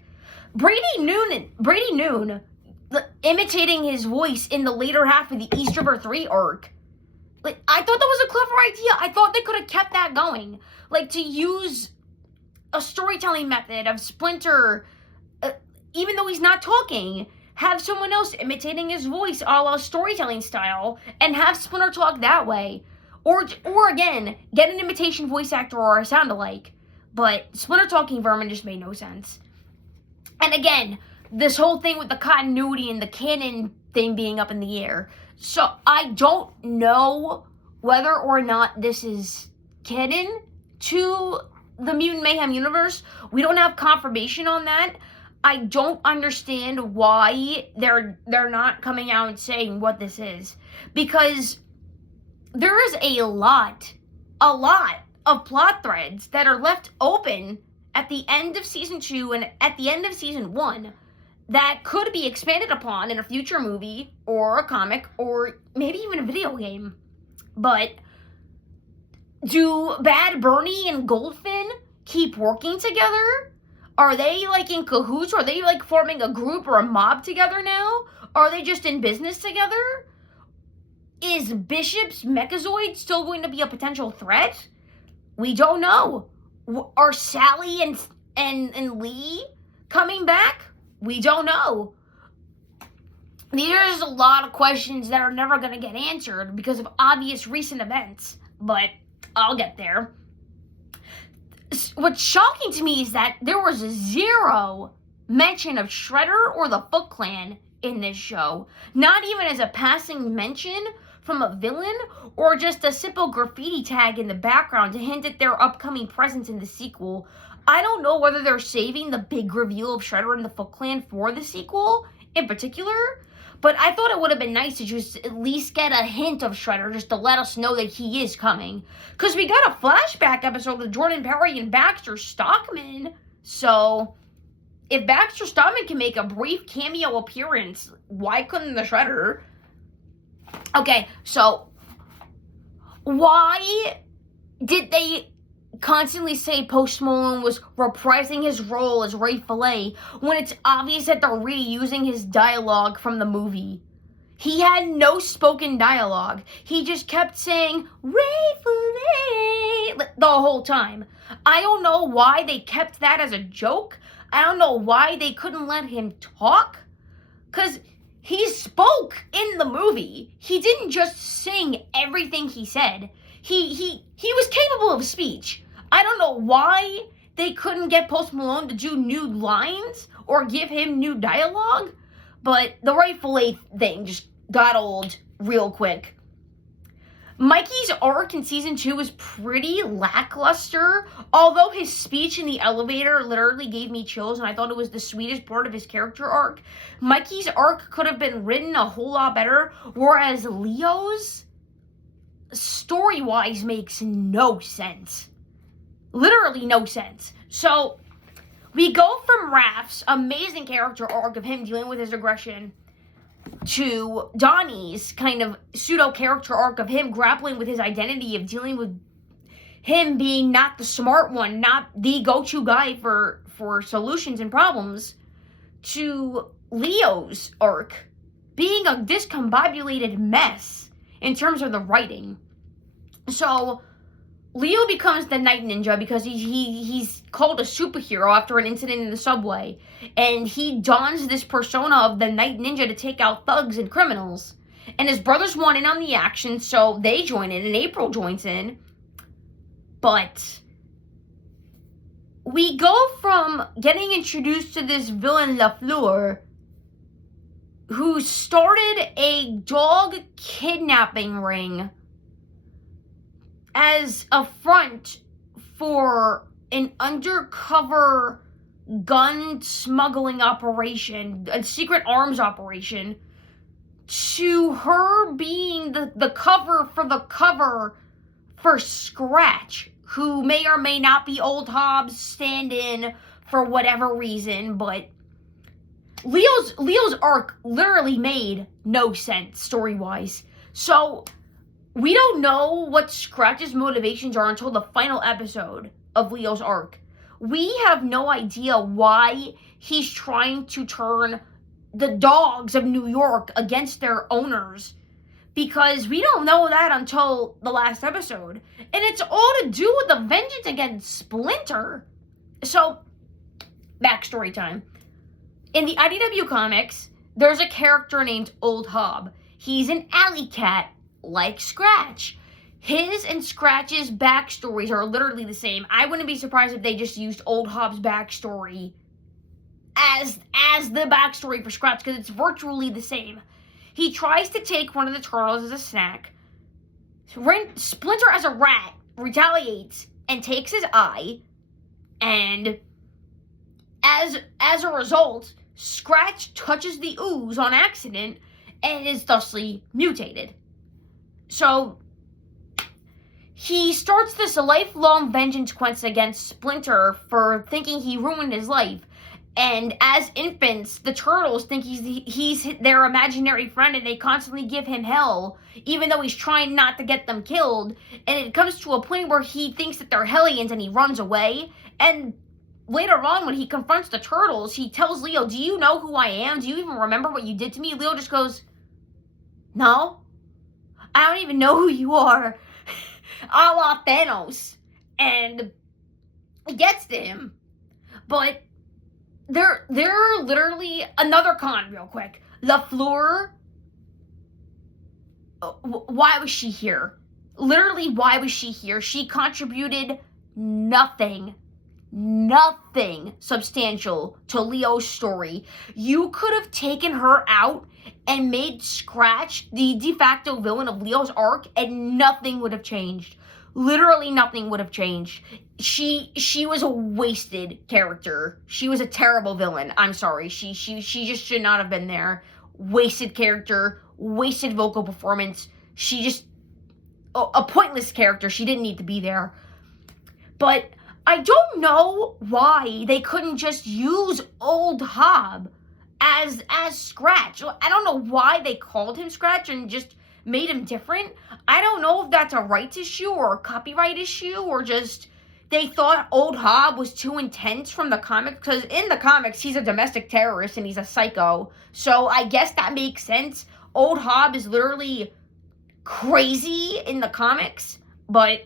Brady Noon imitating his voice in the later half of the East River 3 arc. Like, I thought that was a clever idea. I thought they could have kept that going. Like, to use a storytelling method of Splinter, even though he's not talking, have someone else imitating his voice a la storytelling style, and have Splinter talk that way. Or again, get an imitation voice actor or a sound-alike. But Splinter talking Vermin just made no sense. And again, this whole thing with the continuity and the canon thing being up in the air. So I don't know whether or not this is canon to the Mutant Mayhem universe. We don't have confirmation on that. I don't understand why they're not coming out and saying what this is. Because there is a lot of plot threads that are left open at the end of season 2 and at the end of season 1 that could be expanded upon in a future movie or a comic or maybe even a video game. But do Bad Bernie and Goldfin keep working together? Are they like in cahoots? Are they like forming a group or a mob together now? Are they just in business together? Is Bishop's Mechazoid still going to be a potential threat? We don't know. Are Sally and Lee coming back? We don't know. There's a lot of questions that are never going to get answered because of obvious recent events, but I'll get there. What's shocking to me is that there was zero mention of Shredder or the Foot Clan in this show. Not even as a passing mention from a villain or just a simple graffiti tag in the background to hint at their upcoming presence in the sequel. I don't know whether they're saving the big reveal of Shredder and the Foot Clan for the sequel in particular, but I thought it would have been nice to just at least get a hint of Shredder just to let us know that he is coming. Because we got a flashback episode with Jordan Perry and Baxter Stockman, so if Baxter Stockman can make a brief cameo appearance, why couldn't the Shredder? Okay, so why did they constantly say Post Malone was reprising his role as Ray Fillet when it's obvious that they're reusing his dialogue from the movie? He had no spoken dialogue. He just kept saying, Ray Fillet, the whole time. I don't know why they kept that as a joke. I don't know why they couldn't let him talk. Because he spoke in the movie. He didn't just sing everything he said. He was capable of speech. I don't know why they couldn't get Post Malone to do new lines or give him new dialogue, but the Ray Fillet thing just got old real quick. Mikey's arc in season 2 was pretty lackluster, although his speech in the elevator literally gave me chills and I thought it was the sweetest part of his character arc. Mikey's arc could have been written a whole lot better, whereas Leo's, story-wise, makes no sense. Literally no sense. So, we go from Raph's amazing character arc of him dealing with his aggression to Donnie's kind of pseudo-character arc of him grappling with his identity, of dealing with him being not the smart one, not the go-to guy for solutions and problems, to Leo's arc being a discombobulated mess in terms of the writing. So, Leo becomes the Night Ninja because he's called a superhero after an incident in the subway. And he dons this persona of the Night Ninja to take out thugs and criminals. And his brothers want in on the action, so they join in, and April joins in. But we go from getting introduced to this villain, LaFleur, who started a dog kidnapping ring as a front for an undercover gun smuggling operation, a secret arms operation, to her being the cover for Scratch, who may or may not be Old Hobbs' stand-in for whatever reason, but Leo's arc literally made no sense story-wise. So we don't know what Scratch's motivations are until the final episode of Leo's arc. We have no idea why he's trying to turn the dogs of New York against their owners, because we don't know that until the last episode. And it's all to do with the vengeance against Splinter. So, backstory time. In the IDW comics, there's a character named Old Hob. He's an alley cat, like Scratch. His and Scratch's backstories are literally the same. I wouldn't be surprised if they just used Old Hob's backstory as the backstory for Scratch, because it's virtually the same. He tries to take one of the turtles as a snack. Splinter, as a rat, retaliates and takes his eye, and as a result, Scratch touches the ooze on accident and is thusly mutated. So he starts this lifelong vengeance quest against Splinter for thinking he ruined his life. And as infants, the turtles think he's their imaginary friend, and they constantly give him hell, even though he's trying not to get them killed. And it comes to a point where he thinks that they're Hellions and he runs away. And later on, when he confronts the turtles, he tells Leo, "Do you know who I am? Do you even remember what you did to me?" Leo just goes, "No, I don't even know who you are." A la Thanos. And it gets to him. But they're literally another con real quick. LaFleur, why was she here? Literally, why was she here? She contributed nothing substantial to Leo's story. You could have taken her out and made Scratch the de facto villain of Leo's arc, and nothing would have changed. Literally nothing would have changed. She was a wasted character. She was a terrible villain. I'm sorry. She just should not have been there. Wasted character, wasted vocal performance. She just a pointless character. She didn't need to be there. But I don't know why they couldn't just use Old Hob as Scratch. I don't know why they called him Scratch and just made him different. I don't know if that's a rights issue or a copyright issue, or just they thought Old Hob was too intense from the comics, because in the comics he's a domestic terrorist and he's a psycho. So I guess that makes sense. Old Hob is literally crazy in the comics, but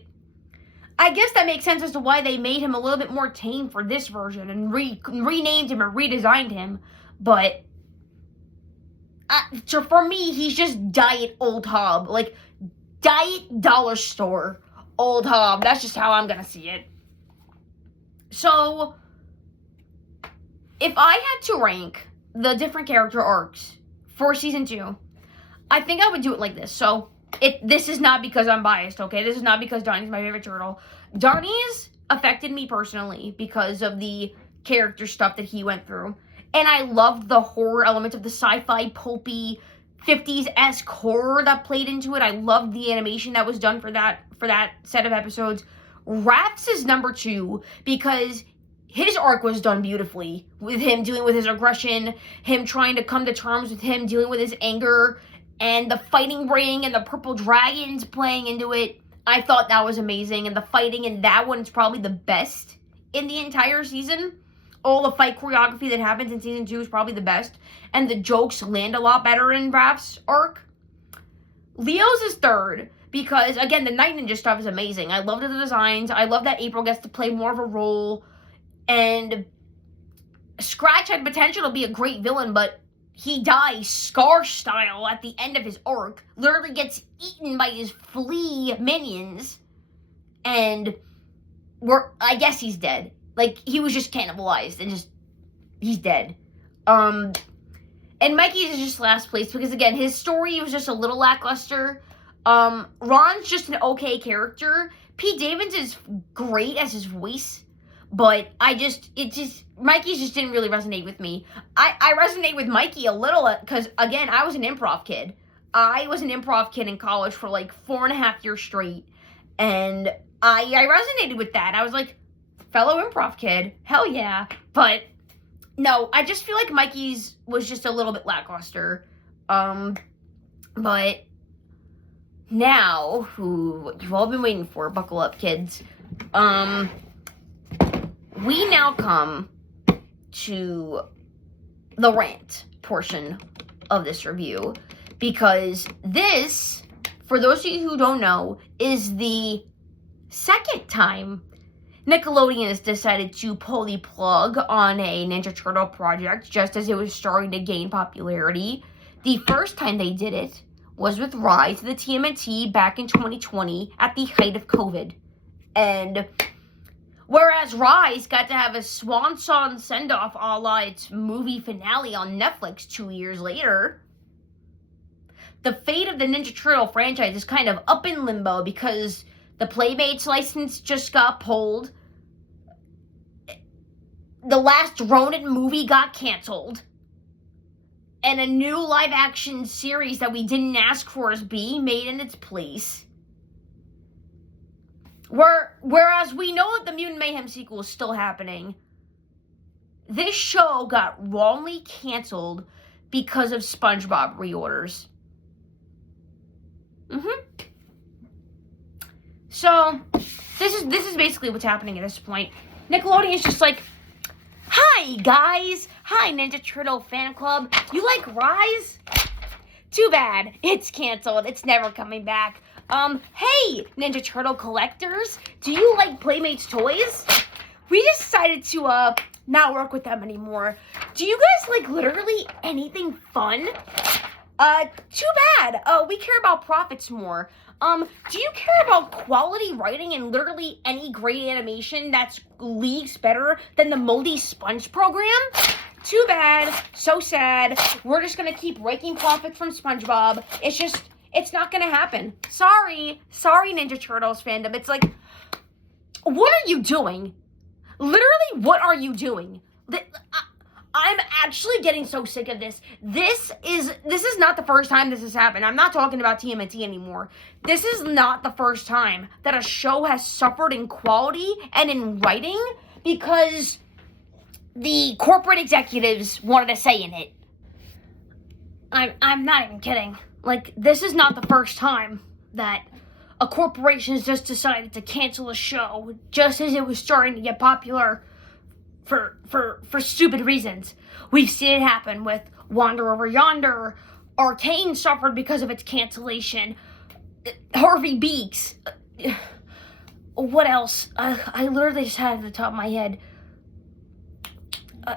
I guess that makes sense as to why they made him a little bit more tame for this version and renamed him and redesigned him. But so for me, he's just diet Old Hob. Like, diet dollar store Old Hob. That's just how I'm gonna see it. So, if I had to rank the different character arcs for Season 2, I think I would do it like this. So, This is not because I'm biased, okay? This is not because Donnie's my favorite turtle. Donnie's affected me personally because of the character stuff that he went through. And I loved the horror element of the sci-fi, pulpy, 50s-esque horror that played into it. I loved the animation that was done for that set of episodes. Raph's is number 2 because his arc was done beautifully, with him dealing with his aggression, him trying to come to terms with him dealing with his anger, and the fighting ring and the purple dragons playing into it. I thought that was amazing, and the fighting in that one is probably the best in the entire season. All the fight choreography that happens in season 2 is probably the best, and the jokes land a lot better in Raph's arc. Leo's is 3rd, because, again, the Night Ninja stuff is amazing. I love the designs. I love that April gets to play more of a role, and Scratch had potential to be a great villain, but he dies Scar style at the end of his arc, literally gets eaten by his flea minions, and I guess he's dead. Like, he was just cannibalized, and he's dead. And Mikey's is just last place, because again, his story was just a little lackluster. Ron's just an okay character. Pete Davidson is great as his voice, but Mikey's just didn't really resonate with me. I resonate with Mikey a little, because, again, I was an improv kid. I was an improv kid in college for, like, 4.5 years straight, and I resonated with that. I was like, fellow improv kid, hell yeah. But, no, I just feel like Mikey's was just a little bit lackluster. But now, what you've all been waiting for, buckle up, kids. We now come to the rant portion of this review, because this, for those of you who don't know, is the second time Nickelodeon has decided to pull the plug on a Ninja Turtle project just as it was starting to gain popularity. The first time they did it was with Rise of the Tmnt back in 2020 at the height of COVID. And whereas Rise got to have a swan song send-off a la its movie finale on Netflix 2 years later, the fate of the Ninja Turtle franchise is kind of up in limbo because the Playmates license just got pulled. The last Ronin movie got canceled. And a new live-action series that we didn't ask for is being made in its place. Whereas we know that the Mutant Mayhem sequel is still happening, this show got wrongly canceled because of SpongeBob reorders. So, this is basically what's happening at this point. Nickelodeon's just like, hi guys, hi Ninja Turtle fan club, you like Rise? Too bad, it's canceled, it's never coming back. Hey Ninja Turtle collectors, do you like Playmates toys? We decided to, not work with them anymore. Do you guys like literally anything fun? Too bad, we care about profits more. Do you care about quality writing and literally any great animation that's leagues better than the Moldy Sponge program? Too bad. So sad. We're just gonna keep raking profits from SpongeBob. It's not gonna happen. Sorry, Ninja Turtles fandom. It's like, what are you doing? Literally, what are you doing? I'm actually getting so sick of this. This is not the first time this has happened. I'm not talking about TMNT anymore. This is not the first time that a show has suffered in quality and in writing because the corporate executives wanted a say in it. I'm not even kidding. Like, this is not the first time that a corporation has just decided to cancel a show just as it was starting to get popular for stupid reasons. We've seen it happen with Wander Over Yonder. Arcane suffered because of its cancellation. Harvey Beaks. What else? I literally just had it at the top of my head.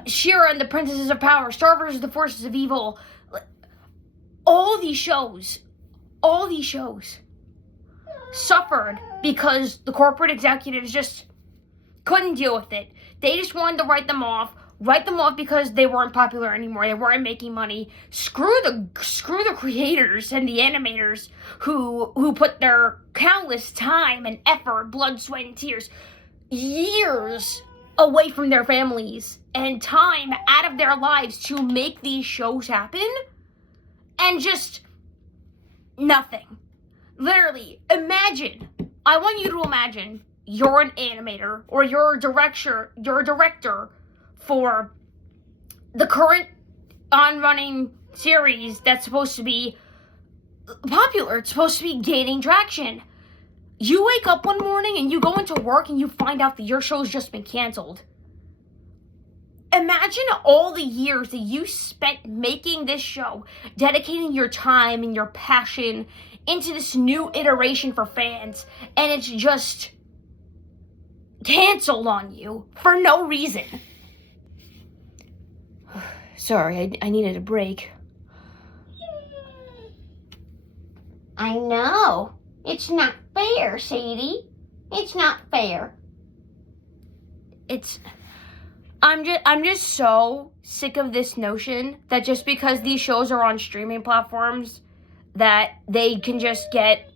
She-Ra and the Princesses of Power. Star vs. the Forces of Evil. All these shows suffered because the corporate executives just couldn't deal with it. They just wanted to write them off, write them off because they weren't popular anymore. They weren't making money. Screw the creators and the animators who put their countless time and effort, blood, sweat, and tears, years away from their families and time out of their lives to make these shows happen, and just nothing. Literally, imagine. I want you to imagine you're an animator or you're a director for the current on-running series that's supposed to be popular. It's supposed to be gaining traction. You wake up one morning and you go into work and you find out that your show's just been canceled. Imagine all the years that you spent making this show, dedicating your time and your passion into this new iteration for fans, and it's just canceled on you for no reason. Sorry, I needed a break. I know. It's not fair, Sadie. It's not fair. I'm just so sick of this notion that just because these shows are on streaming platforms that they can just get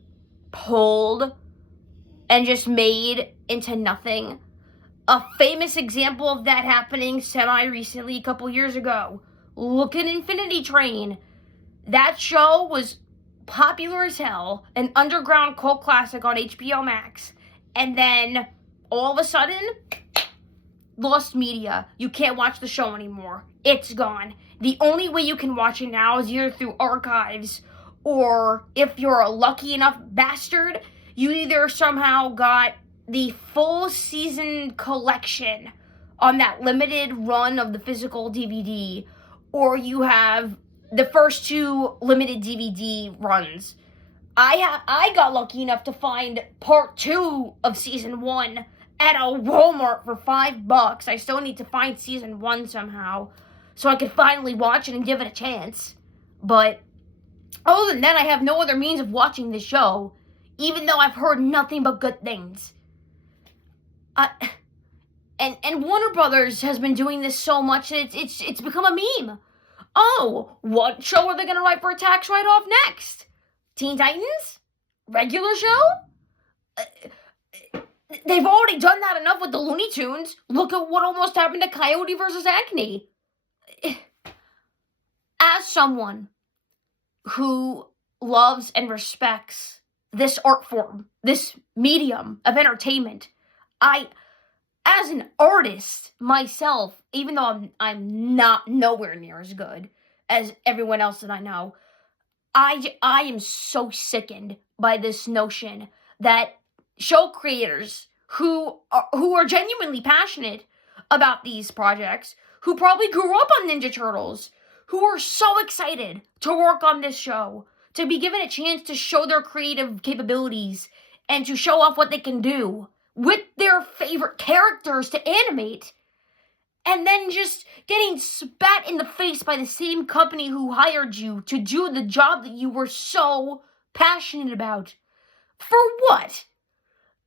pulled and just made into nothing. A famous example of that happening semi-recently, a couple years ago. Look at Infinity Train. That show was popular as hell, an underground cult classic on HBO Max, and then all of a sudden, lost media. You can't watch the show anymore. It's gone. The only way you can watch it now is either through archives, or if you're a lucky enough bastard, you either somehow got the full season collection on that limited run of the physical DVD, or you have the first two limited DVD runs. I got lucky enough to find part 2 of season 1 at a Walmart for $5. I still need to find season 1 somehow, so I could finally watch it and give it a chance. But other than that, I have no other means of watching this show, even though I've heard nothing but good things. And Warner Brothers has been doing this so much that it's become a meme. Oh, what show are they gonna write for a tax write-off next? Teen Titans? Regular show? They've already done that enough with the Looney Tunes. Look at what almost happened to Coyote versus Acne. As someone who loves and respects this art form, this medium of entertainment, as an artist myself, even though I'm not nowhere near as good as everyone else that I know, I am so sickened by this notion that show creators who are genuinely passionate about these projects, who probably grew up on Ninja Turtles, who are so excited to work on this show, to be given a chance to show their creative capabilities and to show off what they can do with their favorite characters to animate, and then just getting spat in the face by the same company who hired you to do the job that you were so passionate about. For what?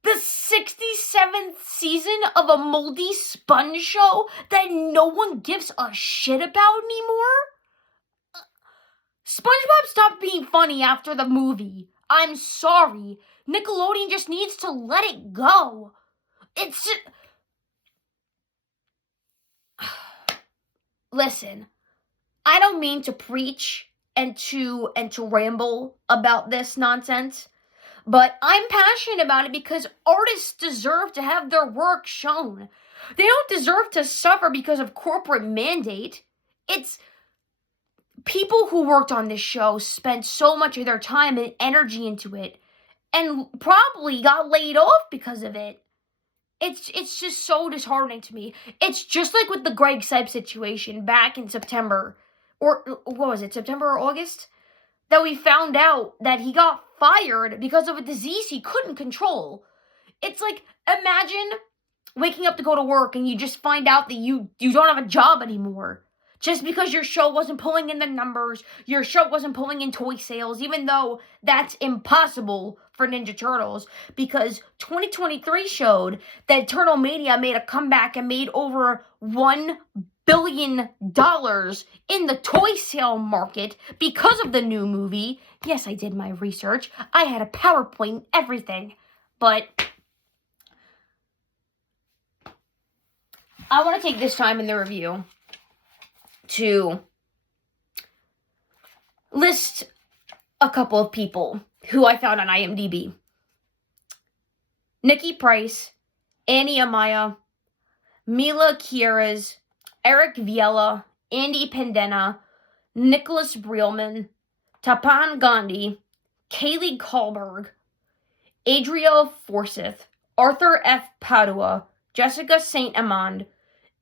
The 67th season of a moldy sponge show that no one gives a shit about anymore? SpongeBob stopped being funny after the movie. I'm sorry. Nickelodeon just needs to let it go. It's just... Listen, I don't mean to preach and to ramble about this nonsense, but I'm passionate about it because artists deserve to have their work shown. They don't deserve to suffer because of corporate mandate. It's people who worked on this show spent so much of their time and energy into it and probably got laid off because of it. It's just so disheartening to me. It's just like with the Greg Sipes situation back in September, or what was it, September or August? That we found out that he got fired because of a disease he couldn't control. It's like, imagine waking up to go to work and you just find out that you don't have a job anymore. Just because your show wasn't pulling in the numbers, your show wasn't pulling in toy sales, even though that's impossible for Ninja Turtles, because 2023 showed that Turtle Mania made a comeback and made over $1 billion in the toy sale market because of the new movie. Yes, I did my research. I had a PowerPoint, everything. But I want to take this time in the review to list a couple of people who I found on IMDb. Nikki Price, Annie Amaya, Mila Kieras, Eric Viella, Andy Pendena, Nicholas Brielman, Tapan Gandhi, Kaylee Kahlberg, Adria Forsyth, Arthur F. Padua, Jessica St. Amand,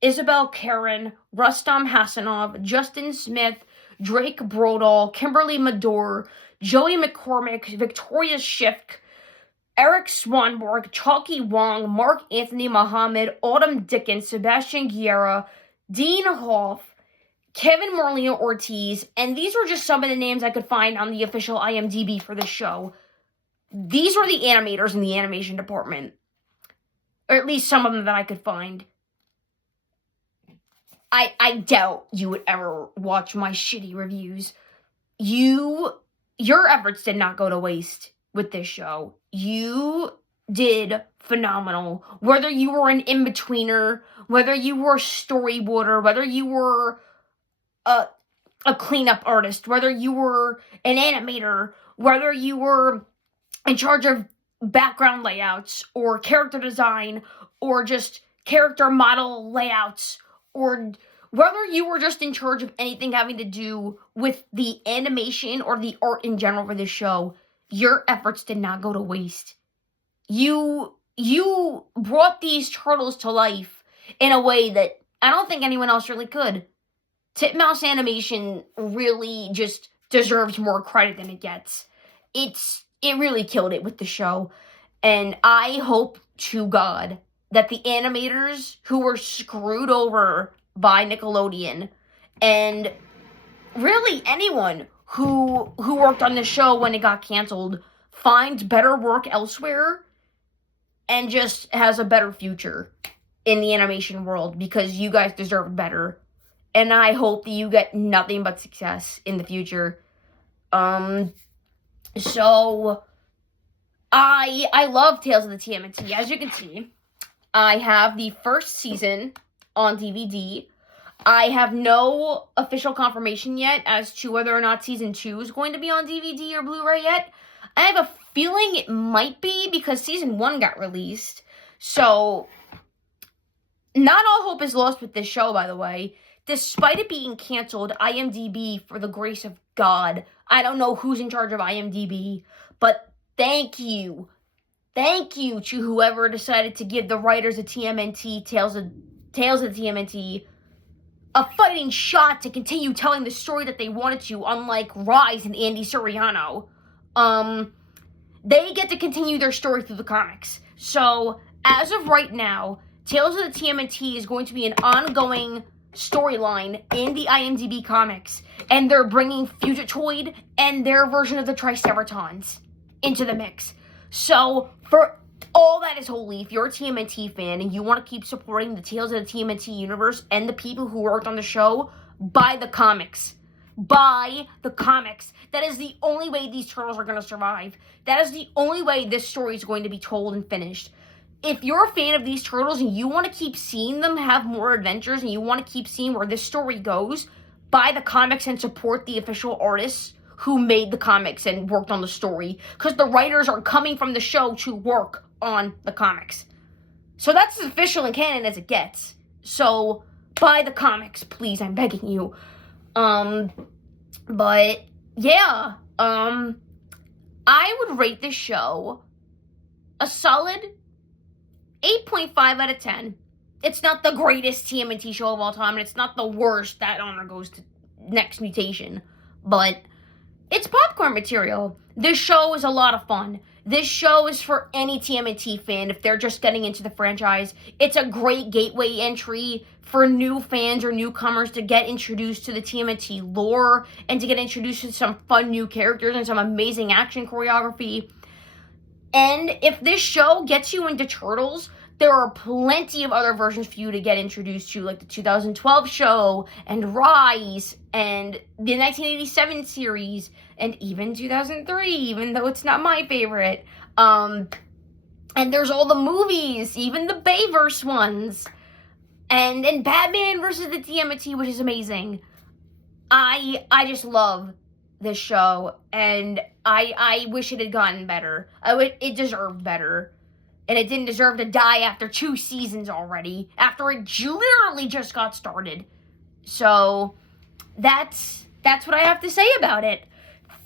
Isabel Karen, Rustam Hassanov, Justin Smith, Drake Brodall, Kimberly Madore, Joey McCormick, Victoria Schiff, Eric Swanborg, Chalky Wong, Mark Anthony Muhammad, Autumn Dickens, Sebastian Guerra, Dean Hoff, Kevin Morlino Ortiz, and these were just some of the names I could find on the official IMDb for the show. These were the animators in the animation department. Or at least some of them that I could find. I doubt you would ever watch my shitty reviews. Your efforts did not go to waste with this show. You did phenomenal. Whether you were an in-betweener, whether you were a storyboarder, whether you were a cleanup artist, whether you were an animator, whether you were in charge of background layouts or character design or just character model layouts, or whether you were just in charge of anything having to do with the animation or the art in general for this show, your efforts did not go to waste. You brought these turtles to life in a way that I don't think anyone else really could. Titmouse Animation really just deserves more credit than it gets. It really killed it with the show. And I hope to God that the animators who were screwed over by Nickelodeon, and really anyone who worked on the show when it got canceled, finds better work elsewhere and just has a better future in the animation world, because you guys deserve better. And I hope that you get nothing but success in the future. So I love Tales of the TMNT. As you can see, I have the first season on DVD. I have no official confirmation yet as to whether or not season 2 is going to be on DVD or Blu-ray yet. I have a feeling it might be because season 1 got released. So, not all hope is lost with this show, by the way. Despite it being canceled, IMDb, for the grace of God, I don't know who's in charge of IMDb, but thank you. Thank you to whoever decided to give the writers of TMNT, Tales of the TMNT, a fighting shot to continue telling the story that they wanted to, unlike Rise and Andy Soriano. They get to continue their story through the comics. So, as of right now, Tales of the TMNT is going to be an ongoing storyline in the IMDb comics, and they're bringing Fugitoid and their version of the Triceratons into the mix. So, for all that is holy, if you're a TMNT fan and you want to keep supporting the Tales of the TMNT universe and the people who worked on the show, buy the comics. Buy the comics. That is the only way these turtles are going to survive. That is the only way this story is going to be told and finished. If you're a fan of these turtles and you want to keep seeing them have more adventures and you want to keep seeing where this story goes, buy the comics and support the official artists who made the comics and worked on the story, because the writers are coming from the show to work on the comics. So that's as official and canon as it gets. So buy the comics, please, I'm begging you. But yeah, I would rate this show a solid 8.5 out of 10. It's not the greatest TMNT show of all time, and it's not the worst. That honor goes to Next Mutation. But it's popcorn material. This show is a lot of fun. This show is for any TMNT fan if they're just getting into the franchise. It's a great gateway entry for new fans or newcomers to get introduced to the TMNT lore and to get introduced to some fun new characters and some amazing action choreography. And if this show gets you into Turtles, there are plenty of other versions for you to get introduced to, like the 2012 show, and Rise, and the 1987 series, and even 2003, even though it's not my favorite. And there's all the movies, even the Bayverse ones, and Batman versus the Tmnt, which is amazing. I just love this show, and I wish it had gotten better. It deserved better. And it didn't deserve to die after 2 seasons already, after it literally just got started. So, that's what I have to say about it.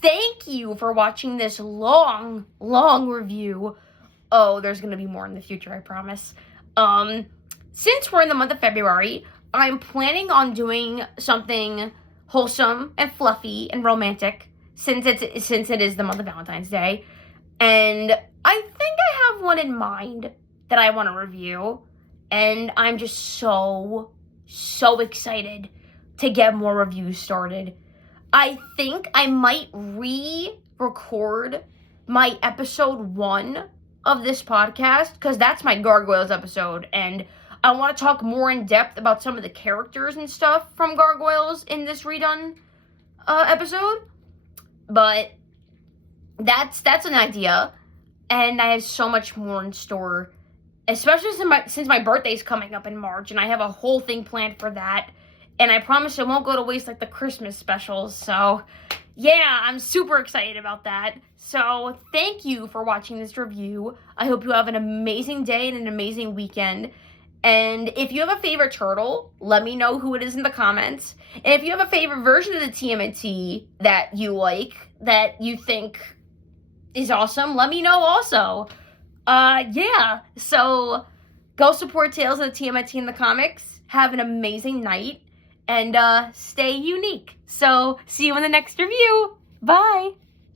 Thank you for watching this long review. Oh, there's going to be more in the future, I promise. Since we're in the month of February, I'm planning on doing something wholesome and fluffy and romantic, since it is the month of Valentine's Day. And I think I have one in mind that I want to review, and I'm just so excited to get more reviews started. I think I might re-record my episode 1 of this podcast, because that's my Gargoyles episode, and I want to talk more in depth about some of the characters and stuff from Gargoyles in this redone episode. But that's an idea, and I have so much more in store, especially since my birthday's coming up in March, and I have a whole thing planned for that, and I promise it won't go to waste like the Christmas specials. So yeah, I'm super excited about that. So thank you for watching this review. I hope you have an amazing day and an amazing weekend. And if you have a favorite turtle, let me know who it is in the comments. And if you have a favorite version of the TMNT that you like, that you think is awesome, let me know also. Yeah. So go support Tales of the TMNT in the comics. Have an amazing night. And stay unique. So see you in the next review. Bye.